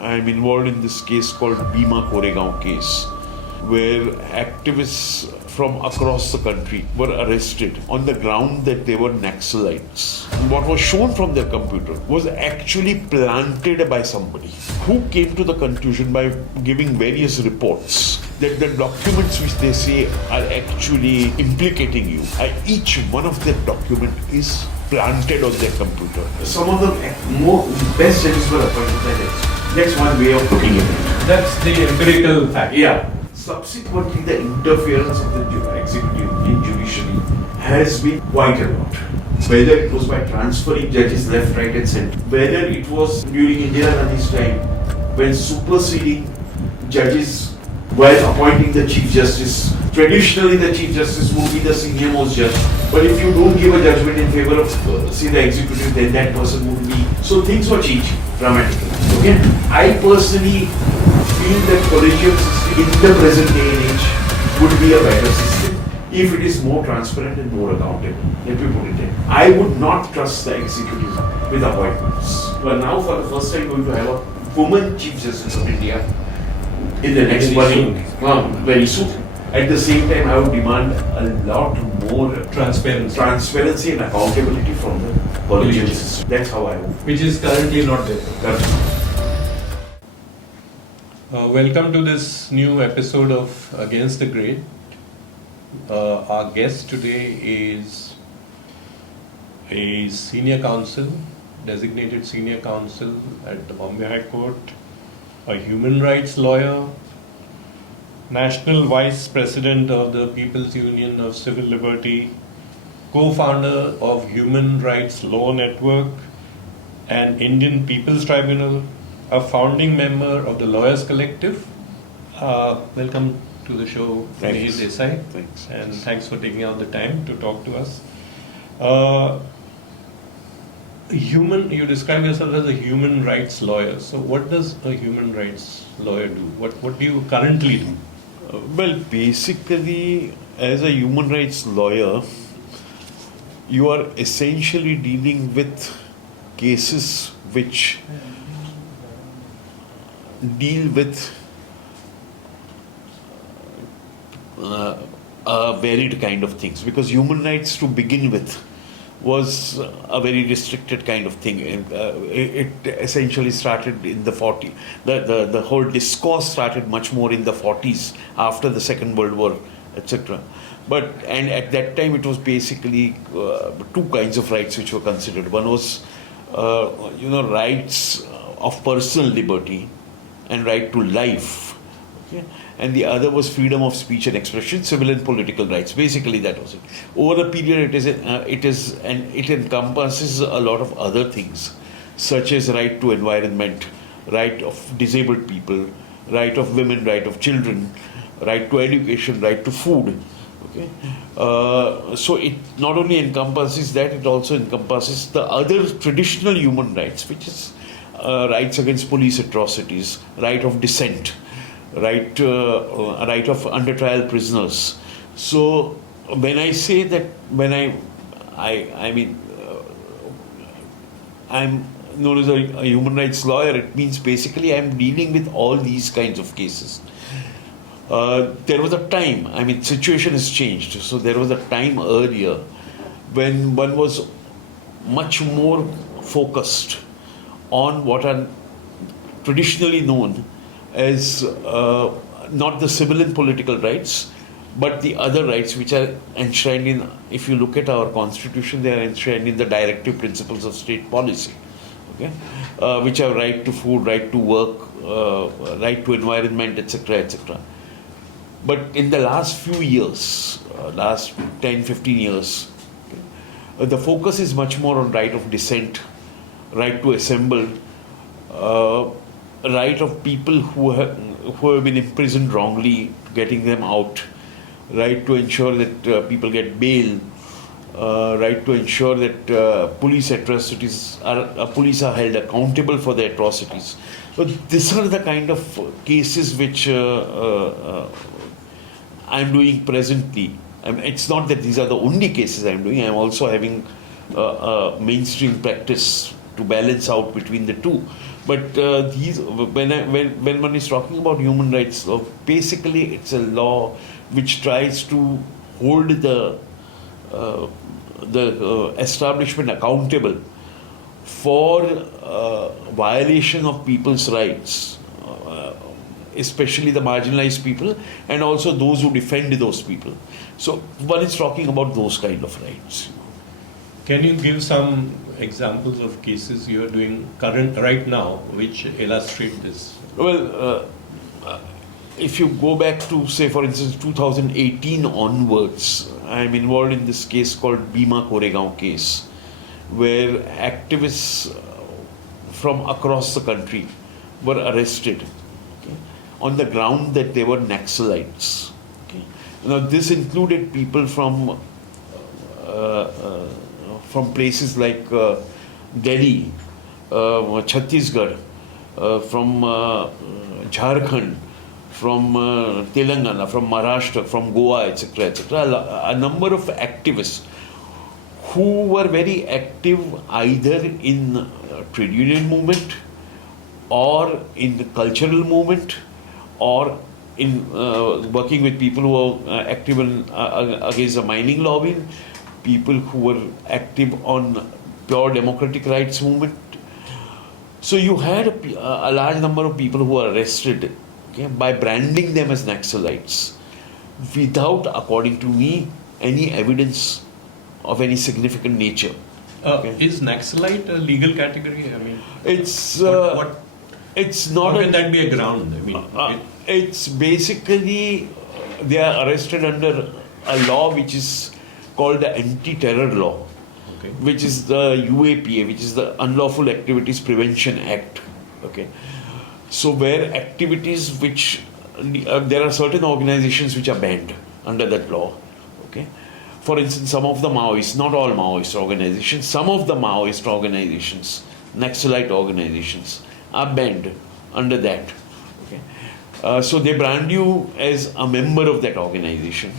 I'm involved in this case called Bhima Koregaon case, where activists from across the country were arrested on the ground that they were Naxalites. What was shown from their computer was actually planted by somebody who came to the conclusion by giving various reports that the documents which they say are actually implicating you, each one of their document is planted on their computer. Some of the best judges were appointed by them. That's one way of looking at it. That's the empirical fact. Yeah. Subsequently, the interference of the executive in judiciary has been quite a lot. Whether it was by transferring judges left, right and centre, whether it was during Indira Gandhi's time when superseding judges while appointing the Chief Justice. Traditionally, the Chief Justice would be the senior most judge. But if you don't give a judgment in favor of, say, the executive, then that person would be. So things were changing dramatically. Okay? I personally feel that collegium system in the present day and age would be a better system if it is more transparent and more accountable. Let me put it there. I would not trust the executive with appointments. But now, for the first time, going to have a woman Chief Justice of India in the next 1 year. Very soon. At the same time, I would demand a lot more transparency and accountability from the collegium system. That's how I would. Which is currently not there. Currently. Welcome to this new episode of Against the Grain. Our guest today is a senior counsel, designated senior counsel at the Bombay High Court, a human rights lawyer, National Vice President of the People's Union of Civil Liberty, co-founder of Human Rights Law Network and Indian People's Tribunal, a founding member of the Lawyers Collective. Welcome to the show, Mihir Desai. Thanks. And thanks for taking out the time to talk to us. You describe yourself as a human rights lawyer. So what does a human rights lawyer do? What do you currently do? Well, basically, as a human rights lawyer, you are essentially dealing with cases which deal with varied kind of things, because human rights to begin with was a very restricted kind of thing. It essentially started in the 40s. The whole discourse started much more in the 40s after the Second World War, etc. And at that time it was basically two kinds of rights which were considered. One was rights of personal liberty and right to life. Okay? And the other was freedom of speech and expression, civil and political rights. Basically, that was it. Over a period, it encompasses a lot of other things, such as right to environment, right of disabled people, right of women, right of children, right to education, right to food. Okay, so it not only encompasses that, it also encompasses the other traditional human rights, which is rights against police atrocities, right of dissent, right of under trial prisoners. So when I say that, I'm known as a human rights lawyer, it means basically I'm dealing with all these kinds of cases. There was a time, situation has changed. So there was a time earlier when one was much more focused on what are traditionally known as not the civil and political rights, but the other rights which are enshrined in, if you look at our constitution, they are enshrined in the directive principles of state policy, okay? Which are right to food, right to work, right to environment, etc., etc. But in the last few years, last 10, 15 years, the focus is much more on right of dissent, right to assemble, right of people who have been imprisoned wrongly, getting them out, right to ensure that people get bail, right to ensure that police are held accountable for their atrocities. So these are the kind of cases which I'm doing presently. It's not that these are the only cases I'm doing. I'm also having a mainstream practice to balance out between the two. But when one is talking about human rights law, basically it's a law which tries to hold the establishment accountable for violation of people's rights, especially the marginalized people and also those who defend those people. So one is talking about those kind of rights. Can you give some examples of cases you are doing right now which illustrate this? Well, if you go back to, say, for instance, 2018 onwards, I'm involved in this case called Bhima Koregaon case, where activists from across the country were arrested, okay, on the ground that they were Naxalites. Okay. Now, this included people from places like Delhi, Chhattisgarh, from Jharkhand, from Telangana, from Maharashtra, from Goa, etc., etc. A number of activists who were very active either in trade union movement or in the cultural movement or in working with people who are active against the mining lobby, people who were active on pure democratic rights movement. So you had a large number of people who were arrested, okay, by branding them as Naxalites without, according to me, any evidence of any significant nature. Okay. Is Naxalite a legal category? I mean, it's what it's not. How can that be a ground? I mean, it's basically they are arrested under a law which is called the Anti-Terror Law, okay, which is the UAPA, which is the Unlawful Activities Prevention Act. Okay, so where activities which there are certain organizations which are banned under that law. Okay, for instance, some of the Maoists, not all Maoist organizations, some of the Maoist organizations, Naxalite organizations, are banned under that. Okay, so they brand you as a member of that organization.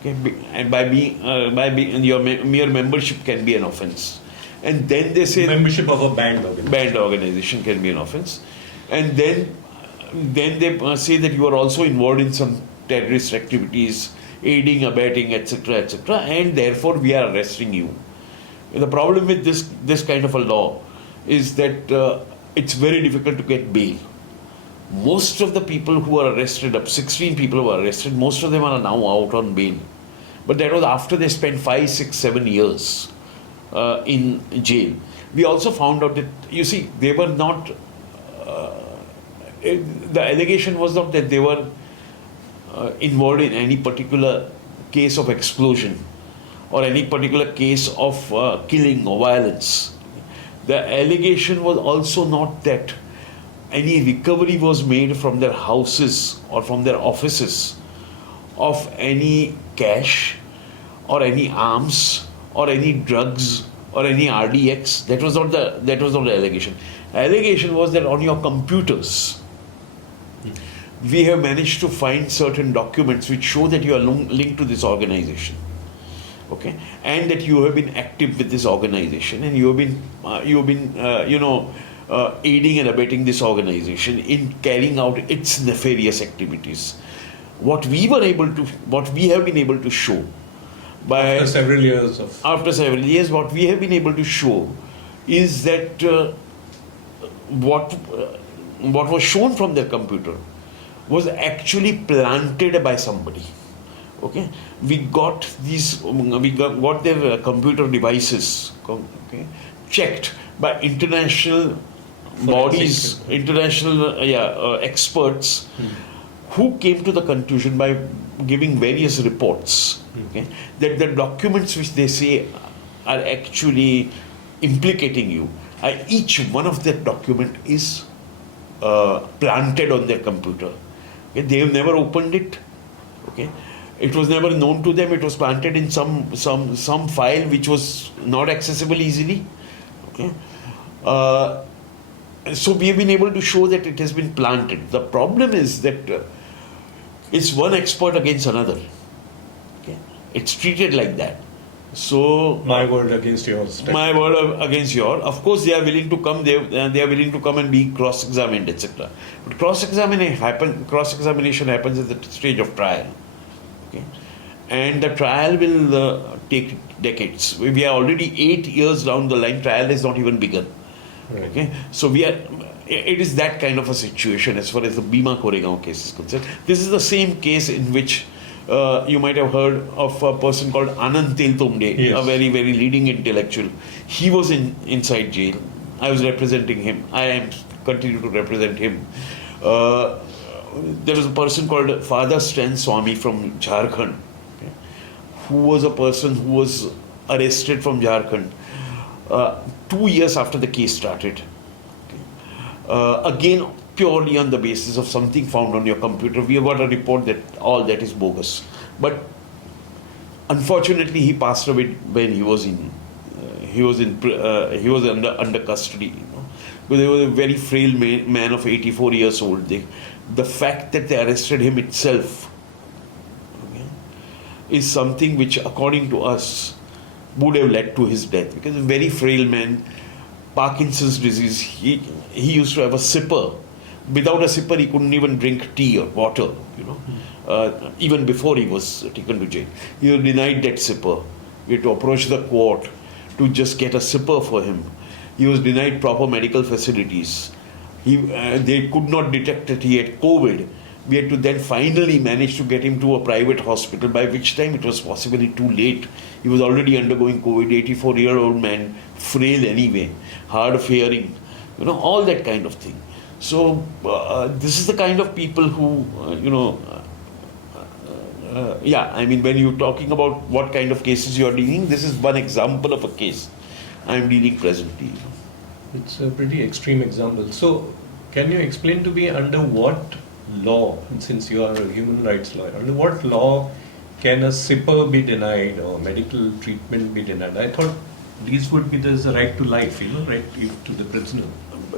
Okay, and by being your mere membership can be an offence, and then they say membership of a banned organization can be an offence, and then they say that you are also involved in some terrorist activities, aiding, abetting, etc., etc., and therefore we are arresting you. The problem with this kind of a law is that it's very difficult to get bail. Most of the people who are arrested, 16 people who were arrested, most of them are now out on bail. But that was after they spent 5, 6, 7 years in jail. We also found out that, you see, they were not, the allegation was not that they were involved in any particular case of explosion or any particular case of killing or violence. The allegation was also not that any recovery was made from their houses or from their offices of any cash or any arms or any drugs or any RDX. That was not the allegation. Allegation was that on your computers, we have managed to find certain documents which show that you are linked to this organization, okay, and that you have been active with this organization, and you have been aiding and abetting this organization in carrying out its nefarious activities. What we have been able to show after several years, what we have been able to show is that what was shown from their computer was actually planted by somebody. Okay, we got their computer devices, okay, checked by international bodies, international experts, who came to the conclusion by giving various reports, okay, that the documents which they say are actually implicating you, each one of that document is planted on their computer. Okay, they have never opened it. Okay, it was never known to them. It was planted in some file which was not accessible easily. Okay. So we have been able to show that it has been planted. The problem is that it's one expert against another. Okay, it's treated like that. So My word against yours. my word against yours. Of course, they are willing to come. They are willing to come and be cross-examined, etc. But cross-examination happens at the stage of trial. Okay, and the trial will take decades. We are already 8 years down the line. Trial has not even begun. Right. Okay, so we are. It is that kind of a situation as far as the Bhima Koregaon case is concerned. This is the same case in which you might have heard of a person called Anand Teltumde, Yes. a very, very leading intellectual. He was inside jail. I was representing him. I am continue to represent him. There was a person called Father Stan Swami from Jharkhand, okay, who was a person who was arrested from Jharkhand 2 years after the case started. Again, purely on the basis of something found on your computer. We have got a report that all that is bogus. But unfortunately, he passed away when he was under custody. You know, because he was a very frail man of 84 years old. The fact that they arrested him itself, okay, is something which, according to us, would have led to his death. Because a very frail man, Parkinson's disease, he used to have a sipper. Without a sipper, he couldn't even drink tea or water, you know, even before he was taken to jail. He was denied that sipper. We had to approach the court to just get a sipper for him. He was denied proper medical facilities. They could not detect that he had COVID. We had to then finally manage to get him to a private hospital, by which time it was possibly too late. He was already undergoing COVID, 84-year-old man, frail anyway, hard of hearing, you know, all that kind of thing. So this is the kind of people who, I mean, when you're talking about what kind of cases you're dealing, this is one example of a case I'm dealing presently. You know. It's a pretty extreme example. So, can you explain to me under what law, since you are a human rights lawyer, under what law can a sipper be denied or medical treatment be denied? I thought these would be there's a right to life, you know, right to the prisoner,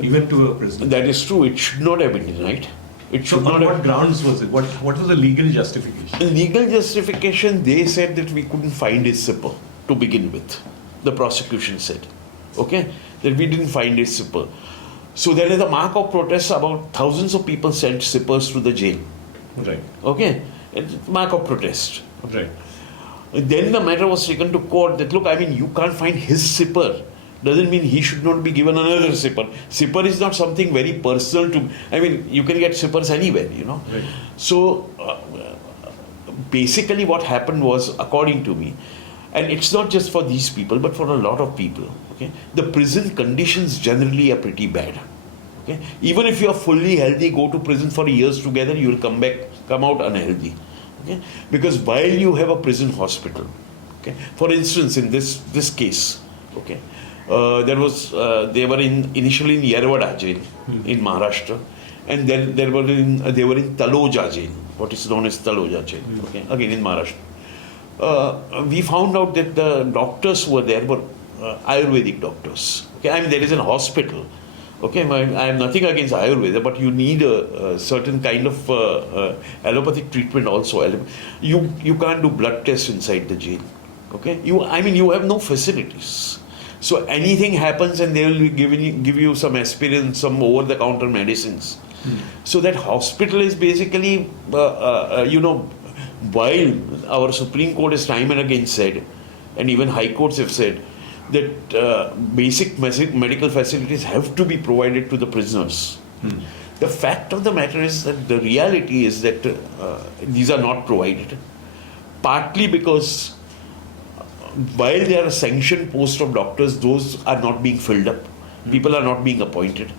even to a prisoner. That is true. It should not have been denied. It should So not on have. what grounds was it? What was the legal justification? In legal justification, they said that we couldn't find his sipper to begin with. The prosecution said, okay, that we didn't find his sipper. So there is a mark of protest. About thousands of people sent sippers to the jail. Right. Okay, it's mark of protest. Right. Then the matter was taken to court that, look, I mean, you can't find his sipper. Doesn't mean he should not be given another sipper. Sipper is not something very personal to, I mean, you can get sippers anywhere, you know. Right. So basically what happened was, according to me, and it's not just for these people, but for a lot of people, okay, the prison conditions generally are pretty bad. Okay, even if you are fully healthy, go to prison for years together, you will come out unhealthy. Okay, because while you have a prison hospital, okay, for instance, in this case, okay, they were initially in Yerwada jail in Maharashtra, and then they were in Taloja jail, what is known as Taloja jail, okay, again in Maharashtra. We found out that the doctors who were there were Ayurvedic doctors. Okay, I mean, there is a hospital. Okay, I have nothing against Ayurveda, but you need a certain kind of allopathic treatment also. You can't do blood tests inside the jail. Okay, you have no facilities. So anything happens and they will give you some aspirin, some over-the-counter medicines. So that hospital is basically, while our Supreme Court has time and again said, and even High Courts have said, that basic medical facilities have to be provided to the prisoners. The fact of the matter is that the reality is that these are not provided. Partly because while there are sanctioned posts of doctors, those are not being filled up. People are not being appointed.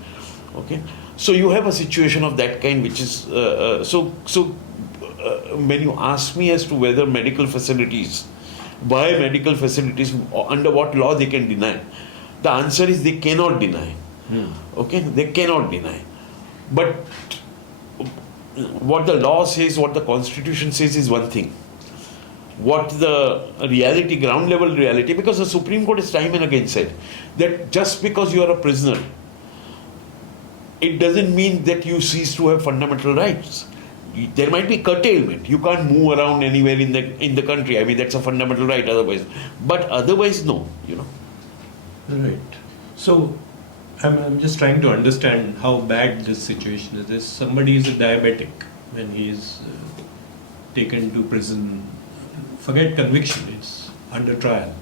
Okay, so you have a situation of that kind, which is when you ask me as to whether medical facilities, why medical facilities, under what law they can deny, the answer is they cannot deny. Okay, they cannot deny. But what the law says, what the Constitution says is one thing. What the reality, ground level reality, because the Supreme Court has time and again said that just because you are a prisoner, it doesn't mean that you cease to have fundamental rights. there might be curtailment. You can't move around anywhere in the country. I mean, that's a fundamental right. Otherwise, but otherwise, no. Right. So, I'm just trying to understand how bad this situation is. If somebody is a diabetic when he is taken to prison, forget conviction, it's under trial.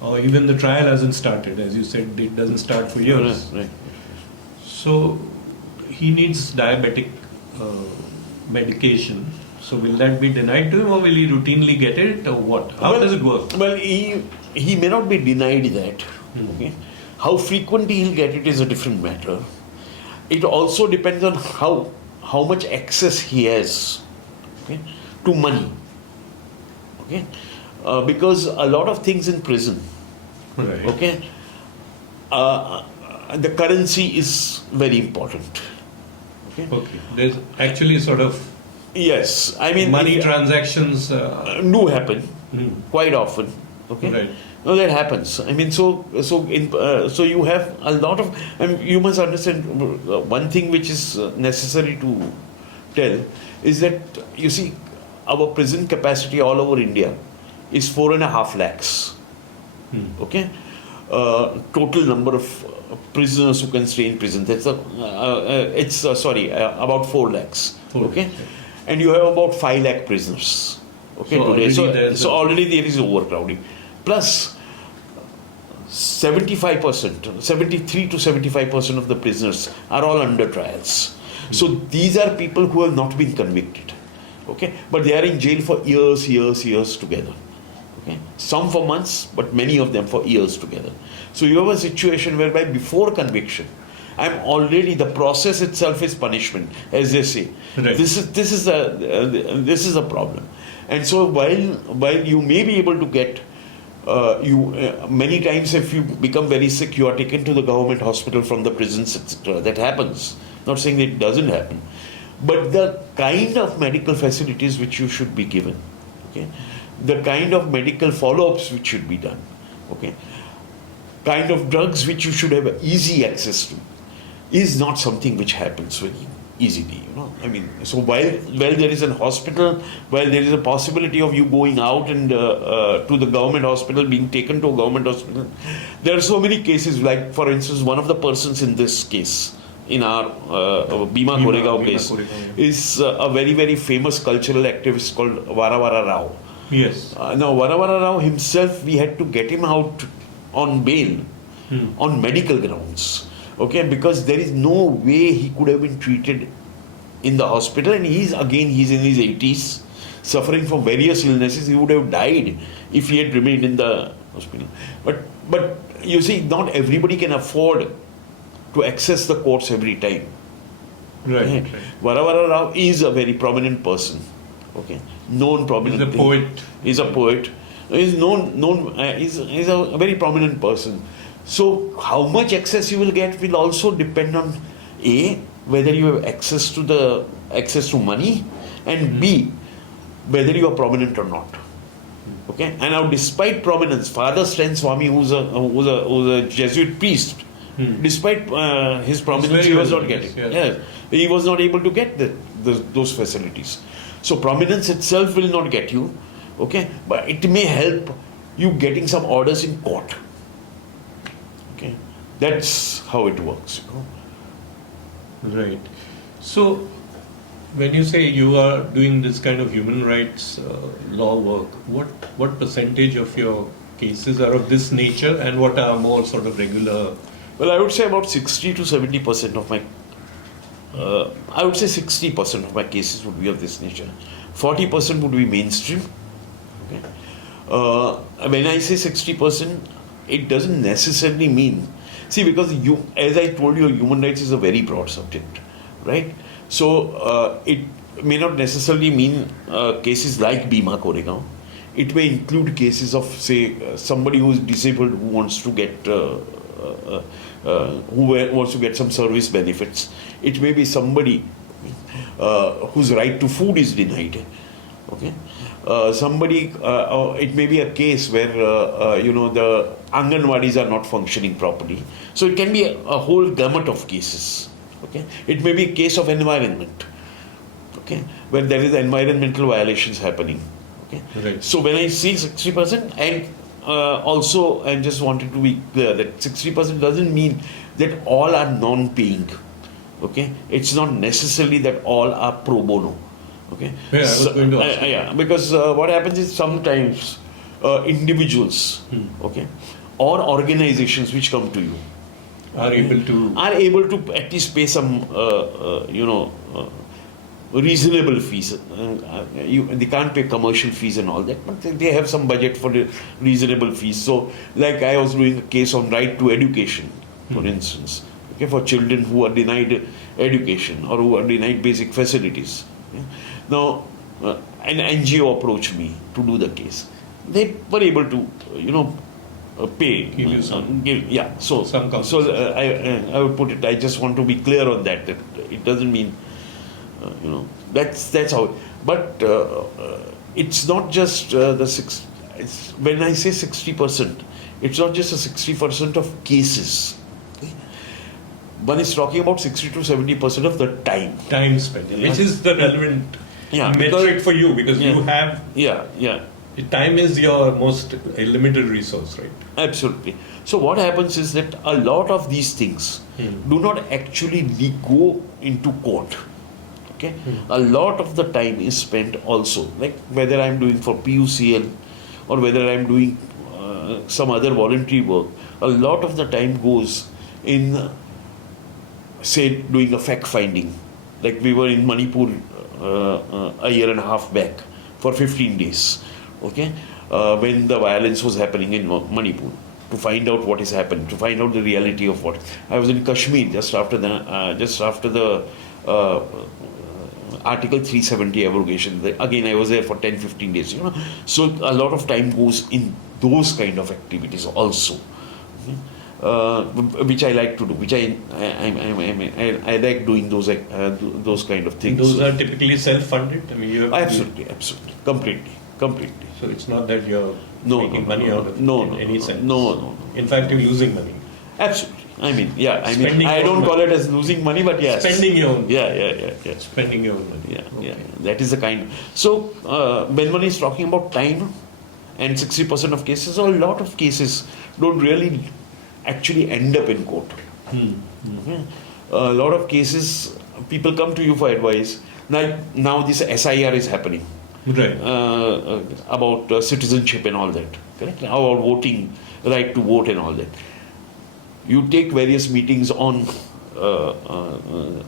Or even the trial hasn't started. As you said, it doesn't start for years. Right. So, he needs diabetic medication. So, will that be denied to him, or will he routinely get it, or what? How does it work? Well, he may not be denied that. Okay? How frequently he'll get it is a different matter. It also depends on how much access he has, okay, to money. Okay, because a lot of things in prison, Right. okay, the currency is very important. Okay. Okay. There's actually sort of Yes, I mean money transactions. do happen quite often. Okay. Right. No, that happens. I mean, so you have a lot of. I mean, you must understand one thing which is necessary to tell is that you see our prison capacity all over India is 4.5 lakhs. Okay, total number of prisoners who can stay in prison. That's about 4 lakhs. Okay, and you have about 5 lakh prisoners. Okay, today. So already there is overcrowding. Plus, 73% to 75% of the prisoners are all under trials. So these are people who have not been convicted. Okay, but they are in jail for years together. Okay, some for months, but many of them for years together. So you have a situation whereby before conviction, the process itself is punishment, as they say. Right. This is a problem. And so while you may be able to get many times if you become very sick, you are taken to the government hospital from the prisons, etc. That happens. Not saying that it doesn't happen, but the kind of medical facilities which you should be given, okay, the kind of medical follow-ups which should be done, okay, kind of drugs which you should have easy access to, is not something which happens very easily. I mean, so while there is a hospital, while there is a possibility of you going out and to the government hospital, being taken to a government hospital, there are so many cases. Like for instance, one of the persons in this case, in our Bhima Koregaon case, is a very, very famous cultural activist called Varavara Rao. Yes. Now Varavara Rao himself, we had to get him out on bail on medical grounds. Okay, because there is no way he could have been treated in the hospital, and he's in his 80s, suffering from various illnesses. He would have died if he had remained in the hospital. But you see, not everybody can afford to access the courts every time. Right. Varavara Rao is a very prominent person. Okay, known prominent. He's a poet. He's a poet. He's known. He's a very prominent person. So how much access you will get will also depend on A, whether you have access to money, and B, whether you are prominent or not. Okay, and now despite prominence, Father Stan Swami, who's a Jesuit priest, despite his prominence, he was not getting. Yes, he was not able to get those facilities. So prominence itself will not get you. Okay, but it may help you getting some orders in court. Okay, that's how it works. Right. So, when you say you are doing this kind of human rights law work, what percentage of your cases are of this nature, and what are more sort of regular? Well, I would say about 60 to 70% of my. I would say 60% of my cases would be of this nature. 40% would be mainstream. Okay. When I say 60%, it doesn't necessarily mean. See, because as I told you, human rights is a very broad subject, right? So it may not necessarily mean cases like Bhima Koregaon. It may include cases of, say, somebody who is disabled who wants to get some service benefits. It may be somebody whose right to food is denied. Okay. It may be a case where the Anganwadis are not functioning properly. So it can be a whole gamut of cases. Okay, it may be a case of environment. okay, where there is environmental violations happening. Okay, Right. so when I see 60%, and also I just wanted to be clear that 60% doesn't mean that all are non-paying. Okay, it's not necessarily that all are pro bono. Okay, Yeah, I was going to ask you. yeah, because what happens is sometimes individuals, okay, or organizations which come to you Are able to at least pay some reasonable fees. They can't pay commercial fees and all that, but they have some budget for the reasonable fees. So, like I was doing a case on right to education, for instance, okay, for children who are denied education or who are denied basic facilities. Okay. Now, an NGO approached me to do the case. They were able to, pay. Give you some. So, some I would put it. I just want to be clear on that. That it doesn't mean, that's how. But it's not just the six. It's, when I say 60%, it's not just a 60% of cases. One is talking about 60 to 70% of the time spent, which is the relevant metric because, for you, because you have time is your most limited resource, right? Absolutely. So what happens is that a lot of these things do not actually go into court. Okay, a lot of the time is spent also, like whether I'm doing for PUCL or whether I'm doing some other voluntary work. A lot of the time goes in, say, doing a fact finding. Like we were in Manipur a year and a half back for 15 days. Okay, when the violence was happening in Manipur, to find out what is happening, to find out the reality of what. I was in Kashmir just after the Article 370 abrogation. Again, I was there for 10-15 days. So a lot of time goes in those kind of activities also, which I like to do. Which I like doing those kind of things. Those are typically self-funded. I mean, you have absolutely, completely. So it's not that you're making money out of it in any sense. No. In fact, you're losing money. Absolutely. I don't call it as losing money, but yes. Spending your own. Yeah. Spending your own money. Yeah. That is the kind. So when one is talking about time and 60% of cases, or a lot of cases don't really actually end up in court. Okay. A lot of cases, people come to you for advice. Now this SIR is happening. Right. About citizenship and all that. Correct? About voting, right to vote and all that. You take various meetings on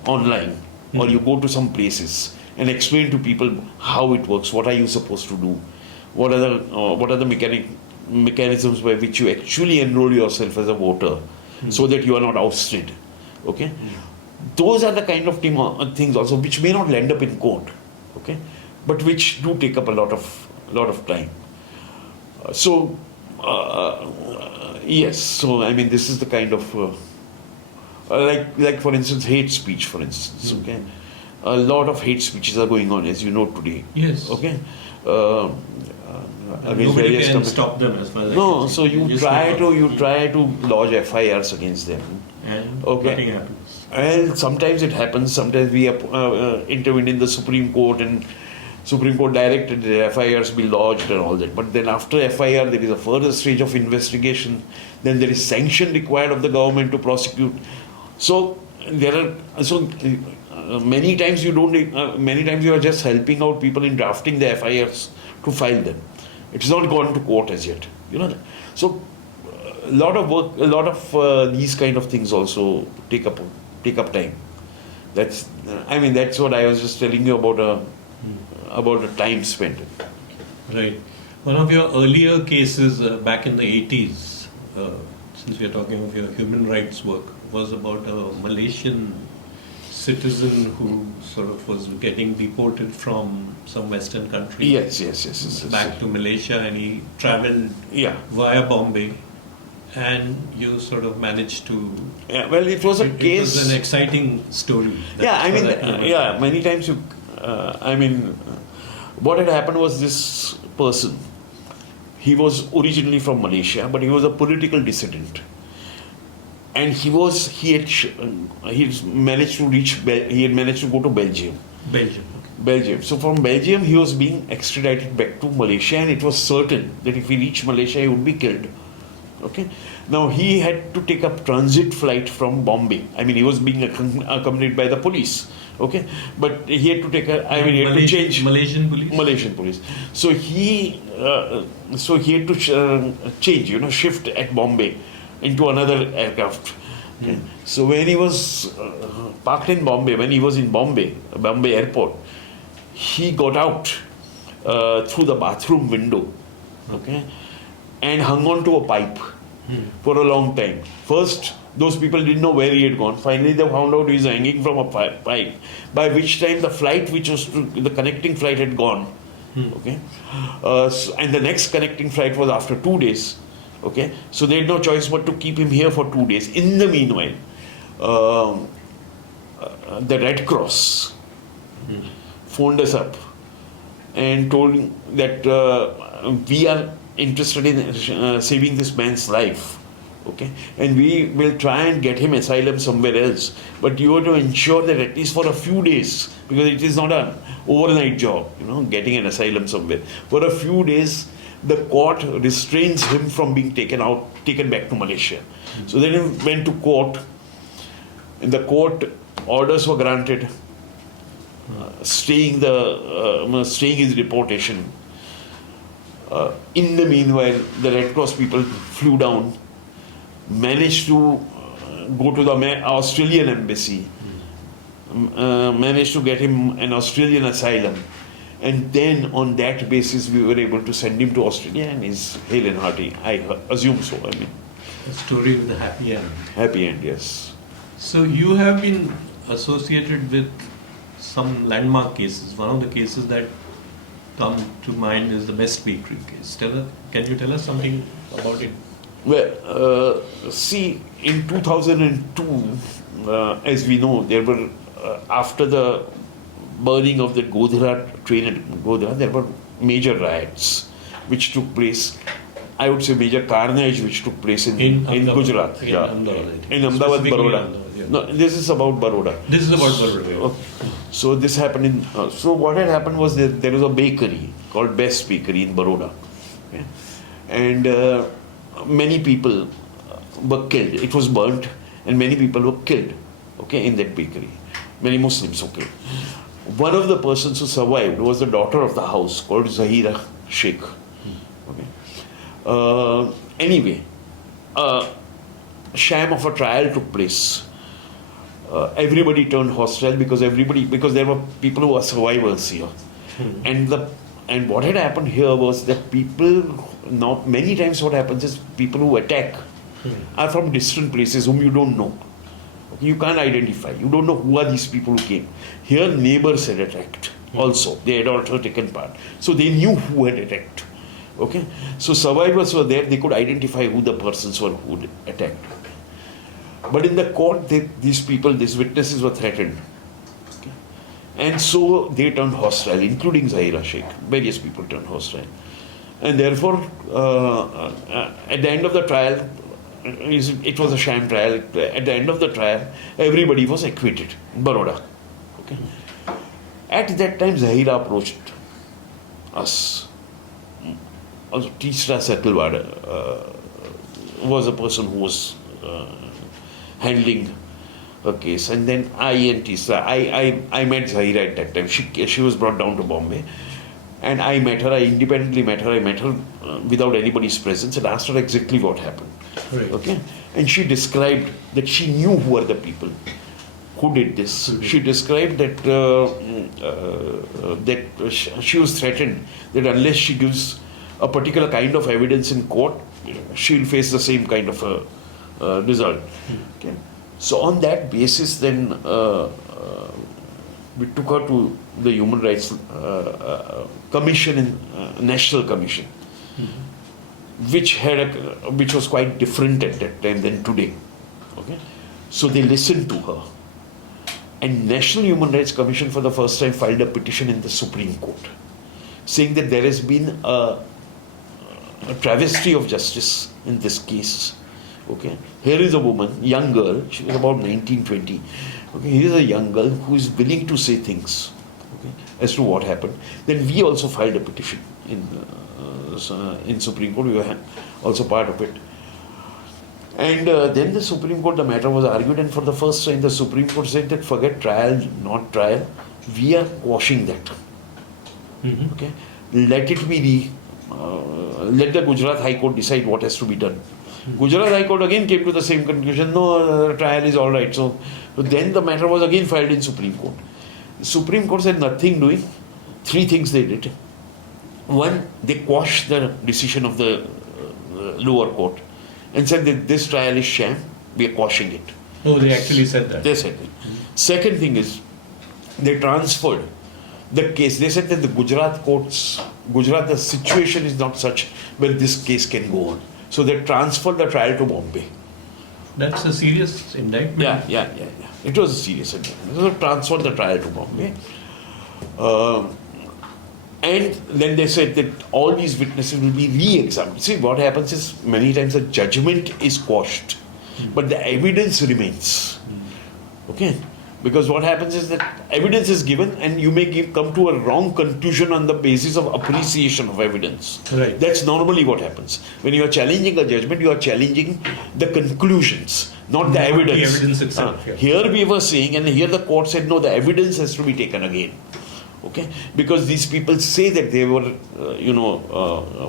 online, or you go to some places and explain to people how it works. What are you supposed to do? What are the mechanisms by which you actually enroll yourself as a voter, so that you are not ousted? Okay, those are the kind of things also which may not land up in court. Okay, but which do take up a lot of time. Yes. So I mean, this is the kind of like for instance, hate speech. For instance, okay, a lot of hate speeches are going on, as you know, today. Yes. Okay. Nobody can stop them as far as no. So you try to lodge FIRs against them. And nothing happens. Well, sometimes it happens. Sometimes we intervened in the Supreme Court, and Supreme Court directed the FIRs be lodged and all that. But then after FIR, there is a further stage of investigation. Then there is sanction required of the government to prosecute. So many times you don't. Many times you are just helping out people in drafting the FIRs to file them. It's not gone to court as yet. You know that. So a lot of work, a lot of these kind of things also take up time. That's what I was just telling you about the time spent. Right. One of your earlier cases back in the 80s, since we are talking of your human rights work, was about a Malaysian citizen who sort of was getting deported from some Western country. Yes. Back to Malaysia, and he travelled via Bombay, and you sort of managed to. Yeah, well, it was a case. It was an exciting story. Many times what had happened was this person. He was originally from Malaysia, but he was a political dissident. And he had managed to go to Belgium. Belgium. Belgium. So from Belgium, he was being extradited back to Malaysia, and it was certain that if he reached Malaysia, he would be killed. Okay. Now he had to take a transit flight from Bombay. I mean, he was being accompanied by the police. Okay, but he had to take a. I mean, he had to change Malaysian police. Malaysian police. So he had to change. Shift at Bombay into another aircraft. Okay. So when he was parked in Bombay, when he was in Bombay airport, he got out through the bathroom window, okay, and hung on to a pipe for a long time. First, those people didn't know where he had gone. Finally, they found out he was hanging from a pipe, by which time the flight, the connecting flight had gone. Okay, and the next connecting flight was after 2 days. Okay, so they had no choice but to keep him here for 2 days. In the meanwhile, the Red Cross phoned us up and told that we are interested in saving this man's life, okay, and we will try and get him asylum somewhere else, but you have to ensure that at least for a few days, because it is not an overnight job, getting an asylum somewhere. For a few days, the court restrains him from being taken back to Malaysia. So then he went to court. In the court, orders were granted, staying his deportation. In the meanwhile, the Red Cross people flew down, managed to go to the Australian embassy, managed to get him an Australian asylum, and then on that basis we were able to send him to Australia, and he's hale and hearty. I assume so. I mean, a story with a happy end. Happy end, yes. So you have been associated with some landmark cases. One of the cases that come to mind is the Best Bakery case. Can you tell us something about it? Well, see, in 2002, as we know, there were, after the burning of the Godhra train at Godhra, there were major riots which took place. I would say major carnage which took place in Gujarat. In Ahmedabad, Baroda. Yeah. No, this is about Baroda. This is about Baroda. Okay. So this happened in. So what had happened was that there was a bakery called Best Bakery in Baroda, okay? And many people were killed. It was burnt, and many people were killed. Okay, in that bakery, many Muslims were killed. One of the persons who survived was the daughter of the house called Zahira Sheikh. Okay. Anyway, sham of a trial took place. Everybody turned hostile because there were people who were survivors here, and what had happened here was that now many times what happens is people who attack are from distant places whom you don't know. Okay, you can't identify. You don't know who are these people who came. Here neighbors had attacked also. They had also taken part. So they knew who had attacked. Okay, so survivors were there. They could identify who the persons were who had attacked. But in the court, these witnesses were threatened. Okay? And so they turned hostile, including Zahira Sheikh. Various people turned hostile. And therefore, at the end of the trial, it was a sham trial. At the end of the trial, everybody was acquitted in Baroda. Okay? At that time, Zahira approached us. Also, Tisra Setalwada was a person who was handling her case. And then I met Zahira at that time. She was brought down to Bombay. And I met her, I independently met her. I met her without anybody's presence and asked her exactly what happened. Right. Okay? And she described that she knew who were the people who did this. Mm-hmm. She described that she was threatened that unless she gives a particular kind of evidence in court, she will face the same kind of a result. Mm-hmm. Okay? So on that basis, then we took her to the Human Rights Commission, National Commission, mm-hmm. which was quite different at that time than today. Okay, so they listened to her, and National Human Rights Commission for the first time filed a petition in the Supreme Court, saying that there has been a travesty of justice in this case. Okay, here is a woman, young girl, she was about 19, 20. Okay, here is a young girl who is willing to say things. Okay, as to what happened. Then we also filed a petition in Supreme Court. We were also part of it. And then the Supreme Court, the matter was argued, and for the first time the Supreme Court said that forget trial, not trial, we are quashing that. Okay, let it be let the Gujarat High Court decide what has to be done. Gujarat High Court again came to the same conclusion, no, trial is all right. So then the matter was again filed in Supreme Court. Supreme Court said nothing doing. Three things they did. One, they quashed the decision of the lower court and said that this trial is sham, we are quashing it. Oh, they actually said that. They said it. Second thing is, they transferred the case. They said that the Gujarat courts, the situation is not such where this case can go on. So they transferred the trial to Bombay. That's a serious indictment. Yeah. It was a serious indictment. So they transferred the trial to Bombay. And then they said that all these witnesses will be re-examined. See, what happens is many times the judgment is quashed, but the evidence remains. Okay? Because what happens is that evidence is given and you may come to a wrong conclusion on the basis of appreciation of evidence. Right. That's normally what happens. When you are challenging a judgment, you are challenging the conclusions, not the evidence. The evidence itself. Yeah. Here we were saying, and here the court said, no, the evidence has to be taken again. Okay? Because these people say that they were,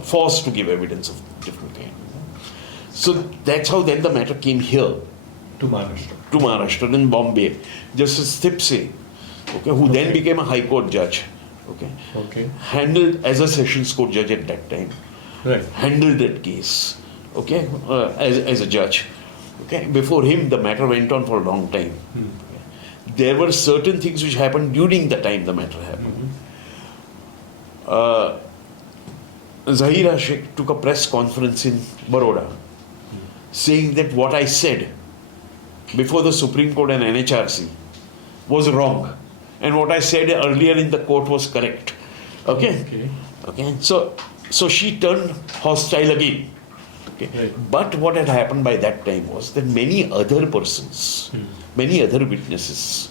forced to give evidence of different kind. So that's how then the matter came here. To Maharashtra in Bombay. Justice Tipsey, who then became a High Court judge, handled as a Sessions Court judge at that time, handled that case, as a judge. Okay, before him the matter went on for a long time. There were certain things which happened during the time the matter happened. Zahira Sheikh took a press conference in Baroda, saying that what I said before the Supreme Court and NHRC was wrong, and what I said earlier in the court was correct. Okay. So she turned hostile again. Okay. Right. But what had happened by that time was that many other persons, many other witnesses,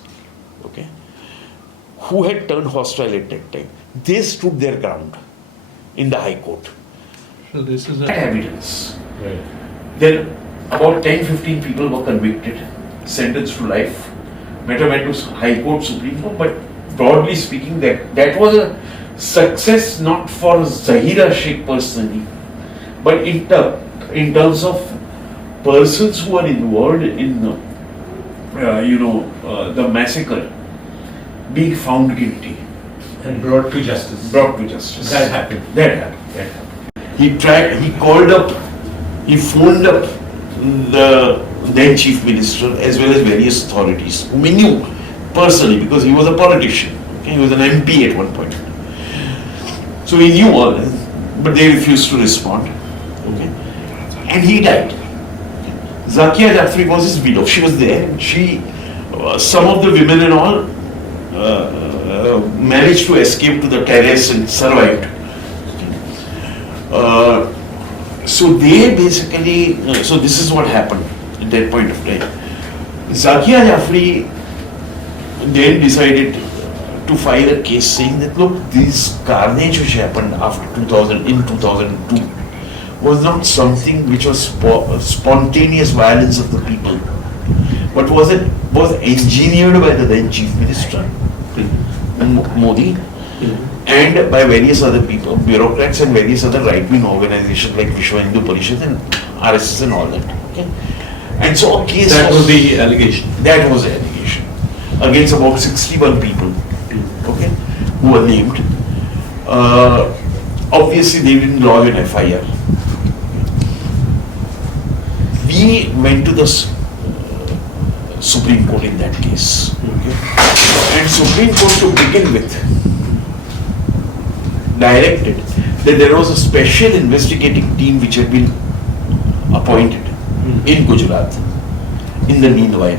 who had turned hostile at that time, they stood their ground in the High Court. So this is evidence. Right. Then about 10-15 people were convicted, sentenced to life. Matter went to High Court, Supreme Court, but broadly speaking, that was a success not for Zahira Sheikh personally, but in terms of persons who are involved in the massacre being found guilty and brought to justice. That happened. He called up, he phoned up the then Chief Minister as well as various authorities whom he knew personally because he was a politician. He was an MP at one point. So he knew all this, but they refused to respond. And he died. Zakia Jafri was his widow. She was there. Some of the women and all managed to escape to the terrace and survived. So they basically, so this is what happened at that point of time. Zakia Jafri then decided to file a case saying that look, this carnage which happened after 2002 was not something which was spontaneous violence of the people, but was engineered by the then Chief Minister Modi and by various other people, bureaucrats and various other right-wing organizations like Vishwa Hindu Parishad and RSS and all that. And so a case was the allegation. That was the allegation against about 61 people, who were named. Obviously, they didn't lodge an FIR. We went to the Supreme Court in that case. And Supreme Court, to begin with, directed that there was a special investigating team which had been appointed in Gujarat in the meanwhile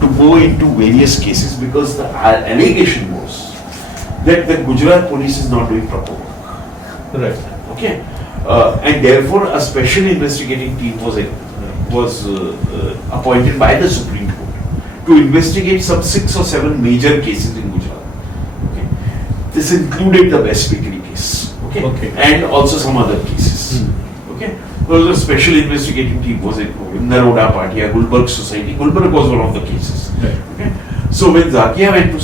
to go into various cases because the allegation was that the Gujarat police is not doing proper work. Right. And therefore a special investigating team was appointed by the Supreme Court to investigate some 6 or 7 major cases in Gujarat. This included the West Bakery case, okay, and also some other cases, okay. There was a special investigating team was involved. Naroda Party, Gulberg Society. Gulberg was one of the cases. Right. Okay. So when Zakia went to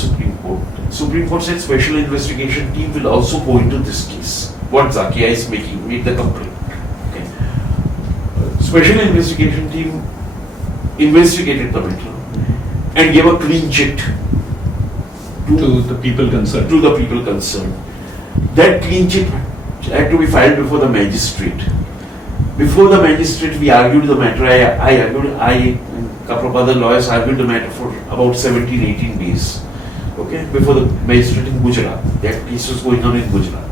Supreme Court said special investigation team will also go into this case. What Zakia is made the complaint. Okay. Special investigation team investigated the matter and gave a clean chit to the people concerned. That clean chit had to be filed before the magistrate. Before the magistrate, we argued the matter. I and a couple of other lawyers argued the matter for about 17, 18 days. Okay, before the magistrate in Gujarat. That case was going on in Gujarat.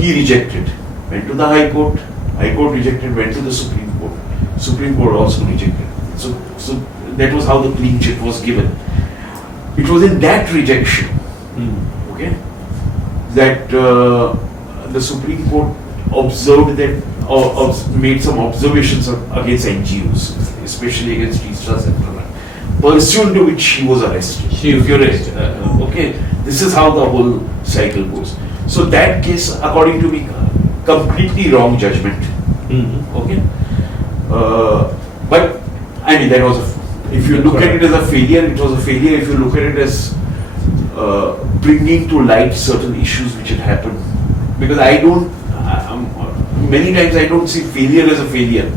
He rejected. Went to the High Court. High Court rejected. Went to the Supreme Court. Supreme Court also rejected. So that was how the clean chit was given. It was in that rejection, okay, that the Supreme Court observed that or made some observations against NGOs, especially against Eastras and Pranay, pursuant to which she was arrested. Okay, this is how the whole cycle goes. So that case, according to me, completely wrong judgment. Okay, but I mean that was if you look at it as a failure, it was a failure. If you look at it as bringing to light certain issues which had happened, because many times I don't see failure as a failure.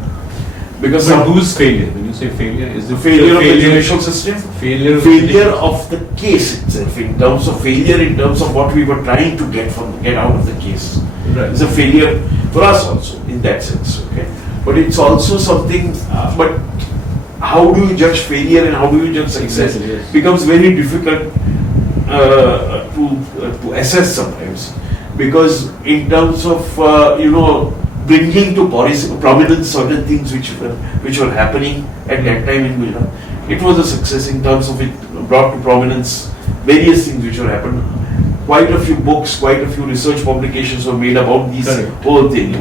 Because whose failure? When you say failure, is it failure of the judicial system? Failure of the case itself, in terms of failure, in terms of what we were trying to get out of the case. Right. It's a failure for us also in that sense. Okay, but it's also something. But how do you judge failure and how do you judge success? Yes. Becomes very difficult to assess sometimes, because in terms of bringing to prominence certain things which were happening at that time in Gujarat, it was a success in terms of it brought to prominence various things which were happening. Quite a few books, quite a few research publications were made about these whole thing.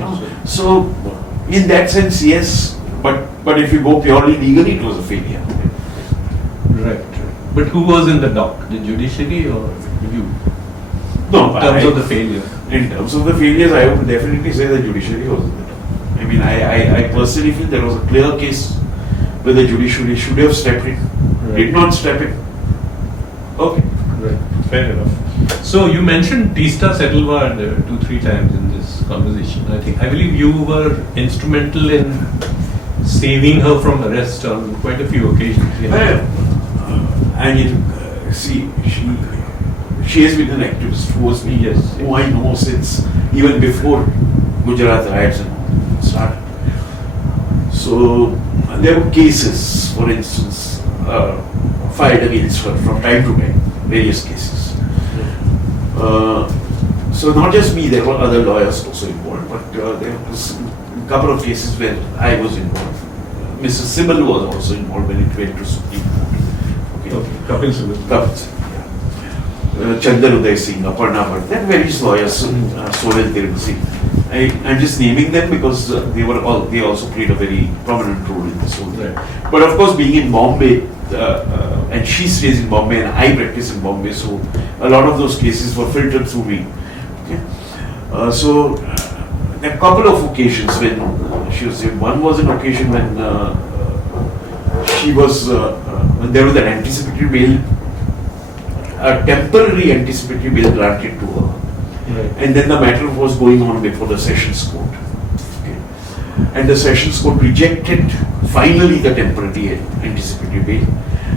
So in that sense, yes. But if you go purely legally, it was a failure. Right. But who was in the dock? The judiciary or you? No, in terms of the failure. In terms of the failures, I would definitely say the judiciary was in the dock. I mean, I personally feel there was a clear case where the judiciary should have stepped in, did not step in. Okay. Right. Fair enough. So you mentioned Teesta Setalvad 2-3 times in this conversation. I believe you were instrumental in saving her from arrest on quite a few occasions. See, she has been an activist who I know since even before Gujarat riots and started. So there were cases, for instance, filed against her from time to time, various cases. So not just me, there were other lawyers also involved, but there was a couple of cases where I was involved. Mrs. Sibal was also involved when it went to Supreme Court. Okay. Kapil Sibal. Chandar Uday Singh, Aparna Bhatt, there are various lawyers, Sohel Tirun Singh. I'm just naming them because they also played a very prominent role in this whole thing. Right. But of course, being in Bombay, and she stays in Bombay and I practice in Bombay, so a lot of those cases were filtered through me. Okay? There are a couple of occasions when she was here. One was an occasion when when there was an anticipatory bail, a temporary anticipatory bail granted to her. Right. And then the matter was going on before the Sessions Court. Okay. And the Sessions Court rejected finally the temporary anticipatory bail.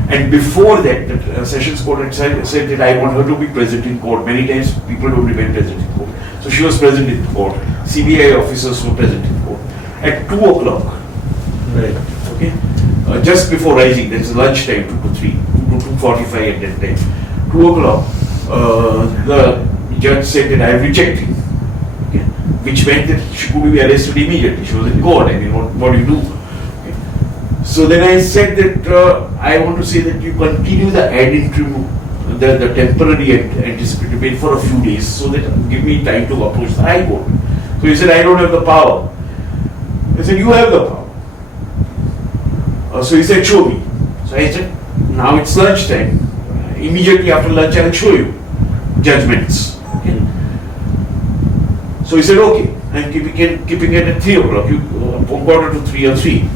And before that, the Sessions Court had said that I want her to be present in court. Many times people don't remain present in court. So she was present in court. CBI officers were present in court. At 2 o'clock. Right. Okay. Just before rising, that's lunchtime, 2 to 3, 2:45 at that time. 2 o'clock, the judge said that I have rejected, okay, which meant that she could be arrested immediately. She was in court. I mean, what do you do? Okay. So then I said that I want to say that you continue the ad interim, the temporary anticipatory bail for a few days, so that give me time to approach the High Court. So he said, I don't have the power. I said, you have the power. So he said, show me. So I said, now it's lunchtime. Immediately after lunch, I'll show you. judgments. Okay. So he said, okay, I'm keeping it at 3 o'clock, quarter to 3 or 3.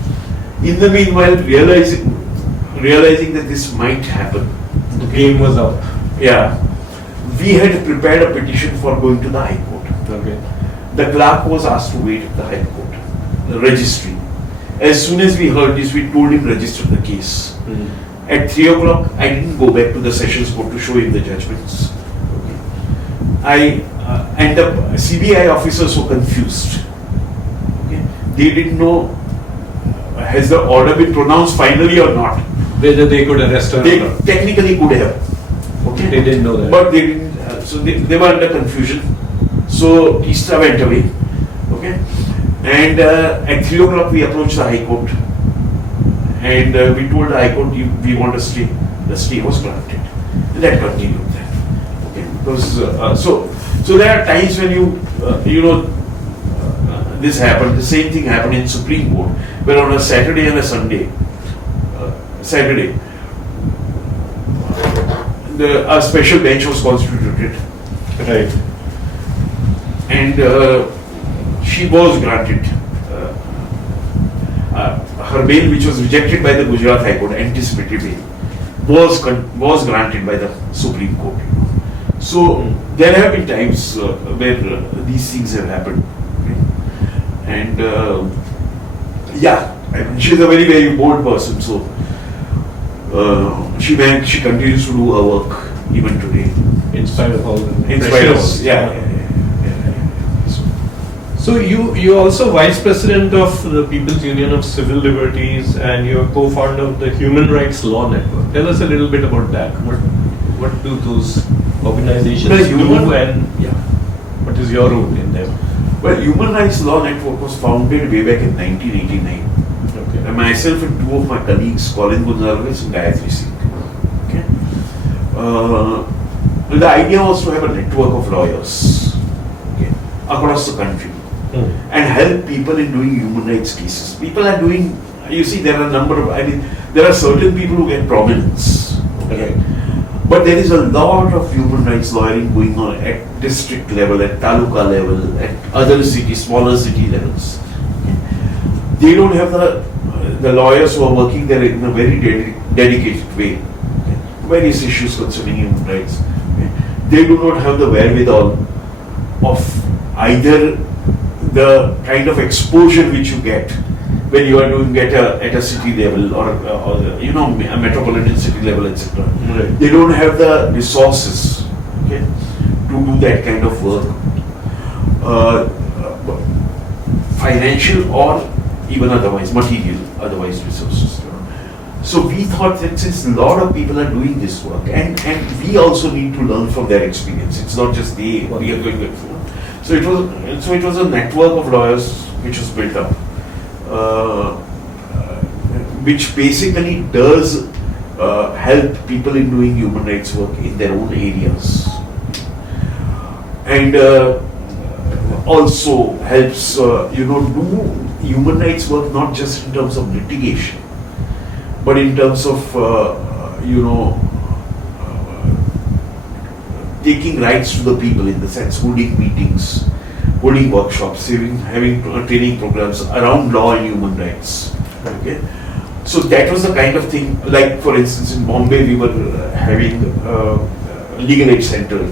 In the meanwhile, realizing that this might happen. The game was up. Yeah. We had prepared a petition for going to the High Court. Okay. The clerk was asked to wait at the High Court, the registry. As soon as we heard this, we told him register the case. At 3 o'clock, I didn't go back to the Sessions Court to show him the judgments. Okay. And the CBI officers were confused. Okay. They didn't know, has the order been pronounced finally or not? Whether they could arrest her They or not. technically could have. Okay. They didn't know that. But they didn't, so they were under confusion. So Easter went away. Okay. And at 3 o'clock we approached the High Court. And we told the High Court, we want a stay. The stay was granted. And that continued then. Okay. Because, so there are times when this happened. The same thing happened in Supreme Court, where on a Saturday and a Sunday, a special bench was constituted. Right. And she was granted her bail, which was rejected by the Gujarat High Court, anticipatory bail, was granted by the Supreme Court. So there have been times where these things have happened. Okay? And she's a very, very bold person. So she continues to do her work even today. In spite of all the pressures. So you're also Vice President of the People's Union of Civil Liberties, and you're co-founder of the Human Rights Law Network. Tell us a little bit about that. What do those organizations do, and what is your role in them? Well, Human Rights Law Network was founded way back in 1989. Okay. And myself and two of my colleagues, Colin Gonzalez and Gayatri Singh. Okay. The idea was to have a network of lawyers, okay, across the country and help people in doing human rights cases. People are doing, there are there are certain people who get prominence. Okay. But there is a lot of human rights lawyering going on at district level, at taluka level, at other smaller city levels. Okay. They don't have the lawyers who are working there in a very dedicated way. Okay. Various issues concerning human rights. Okay. They do not have the wherewithal of either the kind of exposure which you get when you are doing at a city level or a metropolitan city level, etc. Right. They don't have the resources, okay, to do that kind of work, financial or even material resources. So we thought that since a lot of people are doing this work, and we also need to learn from their experience. It's not just we are going to. So it was a network of lawyers which was built up, which basically does help people in doing human rights work in their own areas, and also helps do human rights work not just in terms of litigation, but in terms of taking rights to the people, in the sense holding meetings, holding workshops, having training programs around law and human rights. Okay, so that was the kind of thing. Like for instance, in Bombay, we were having a legal aid center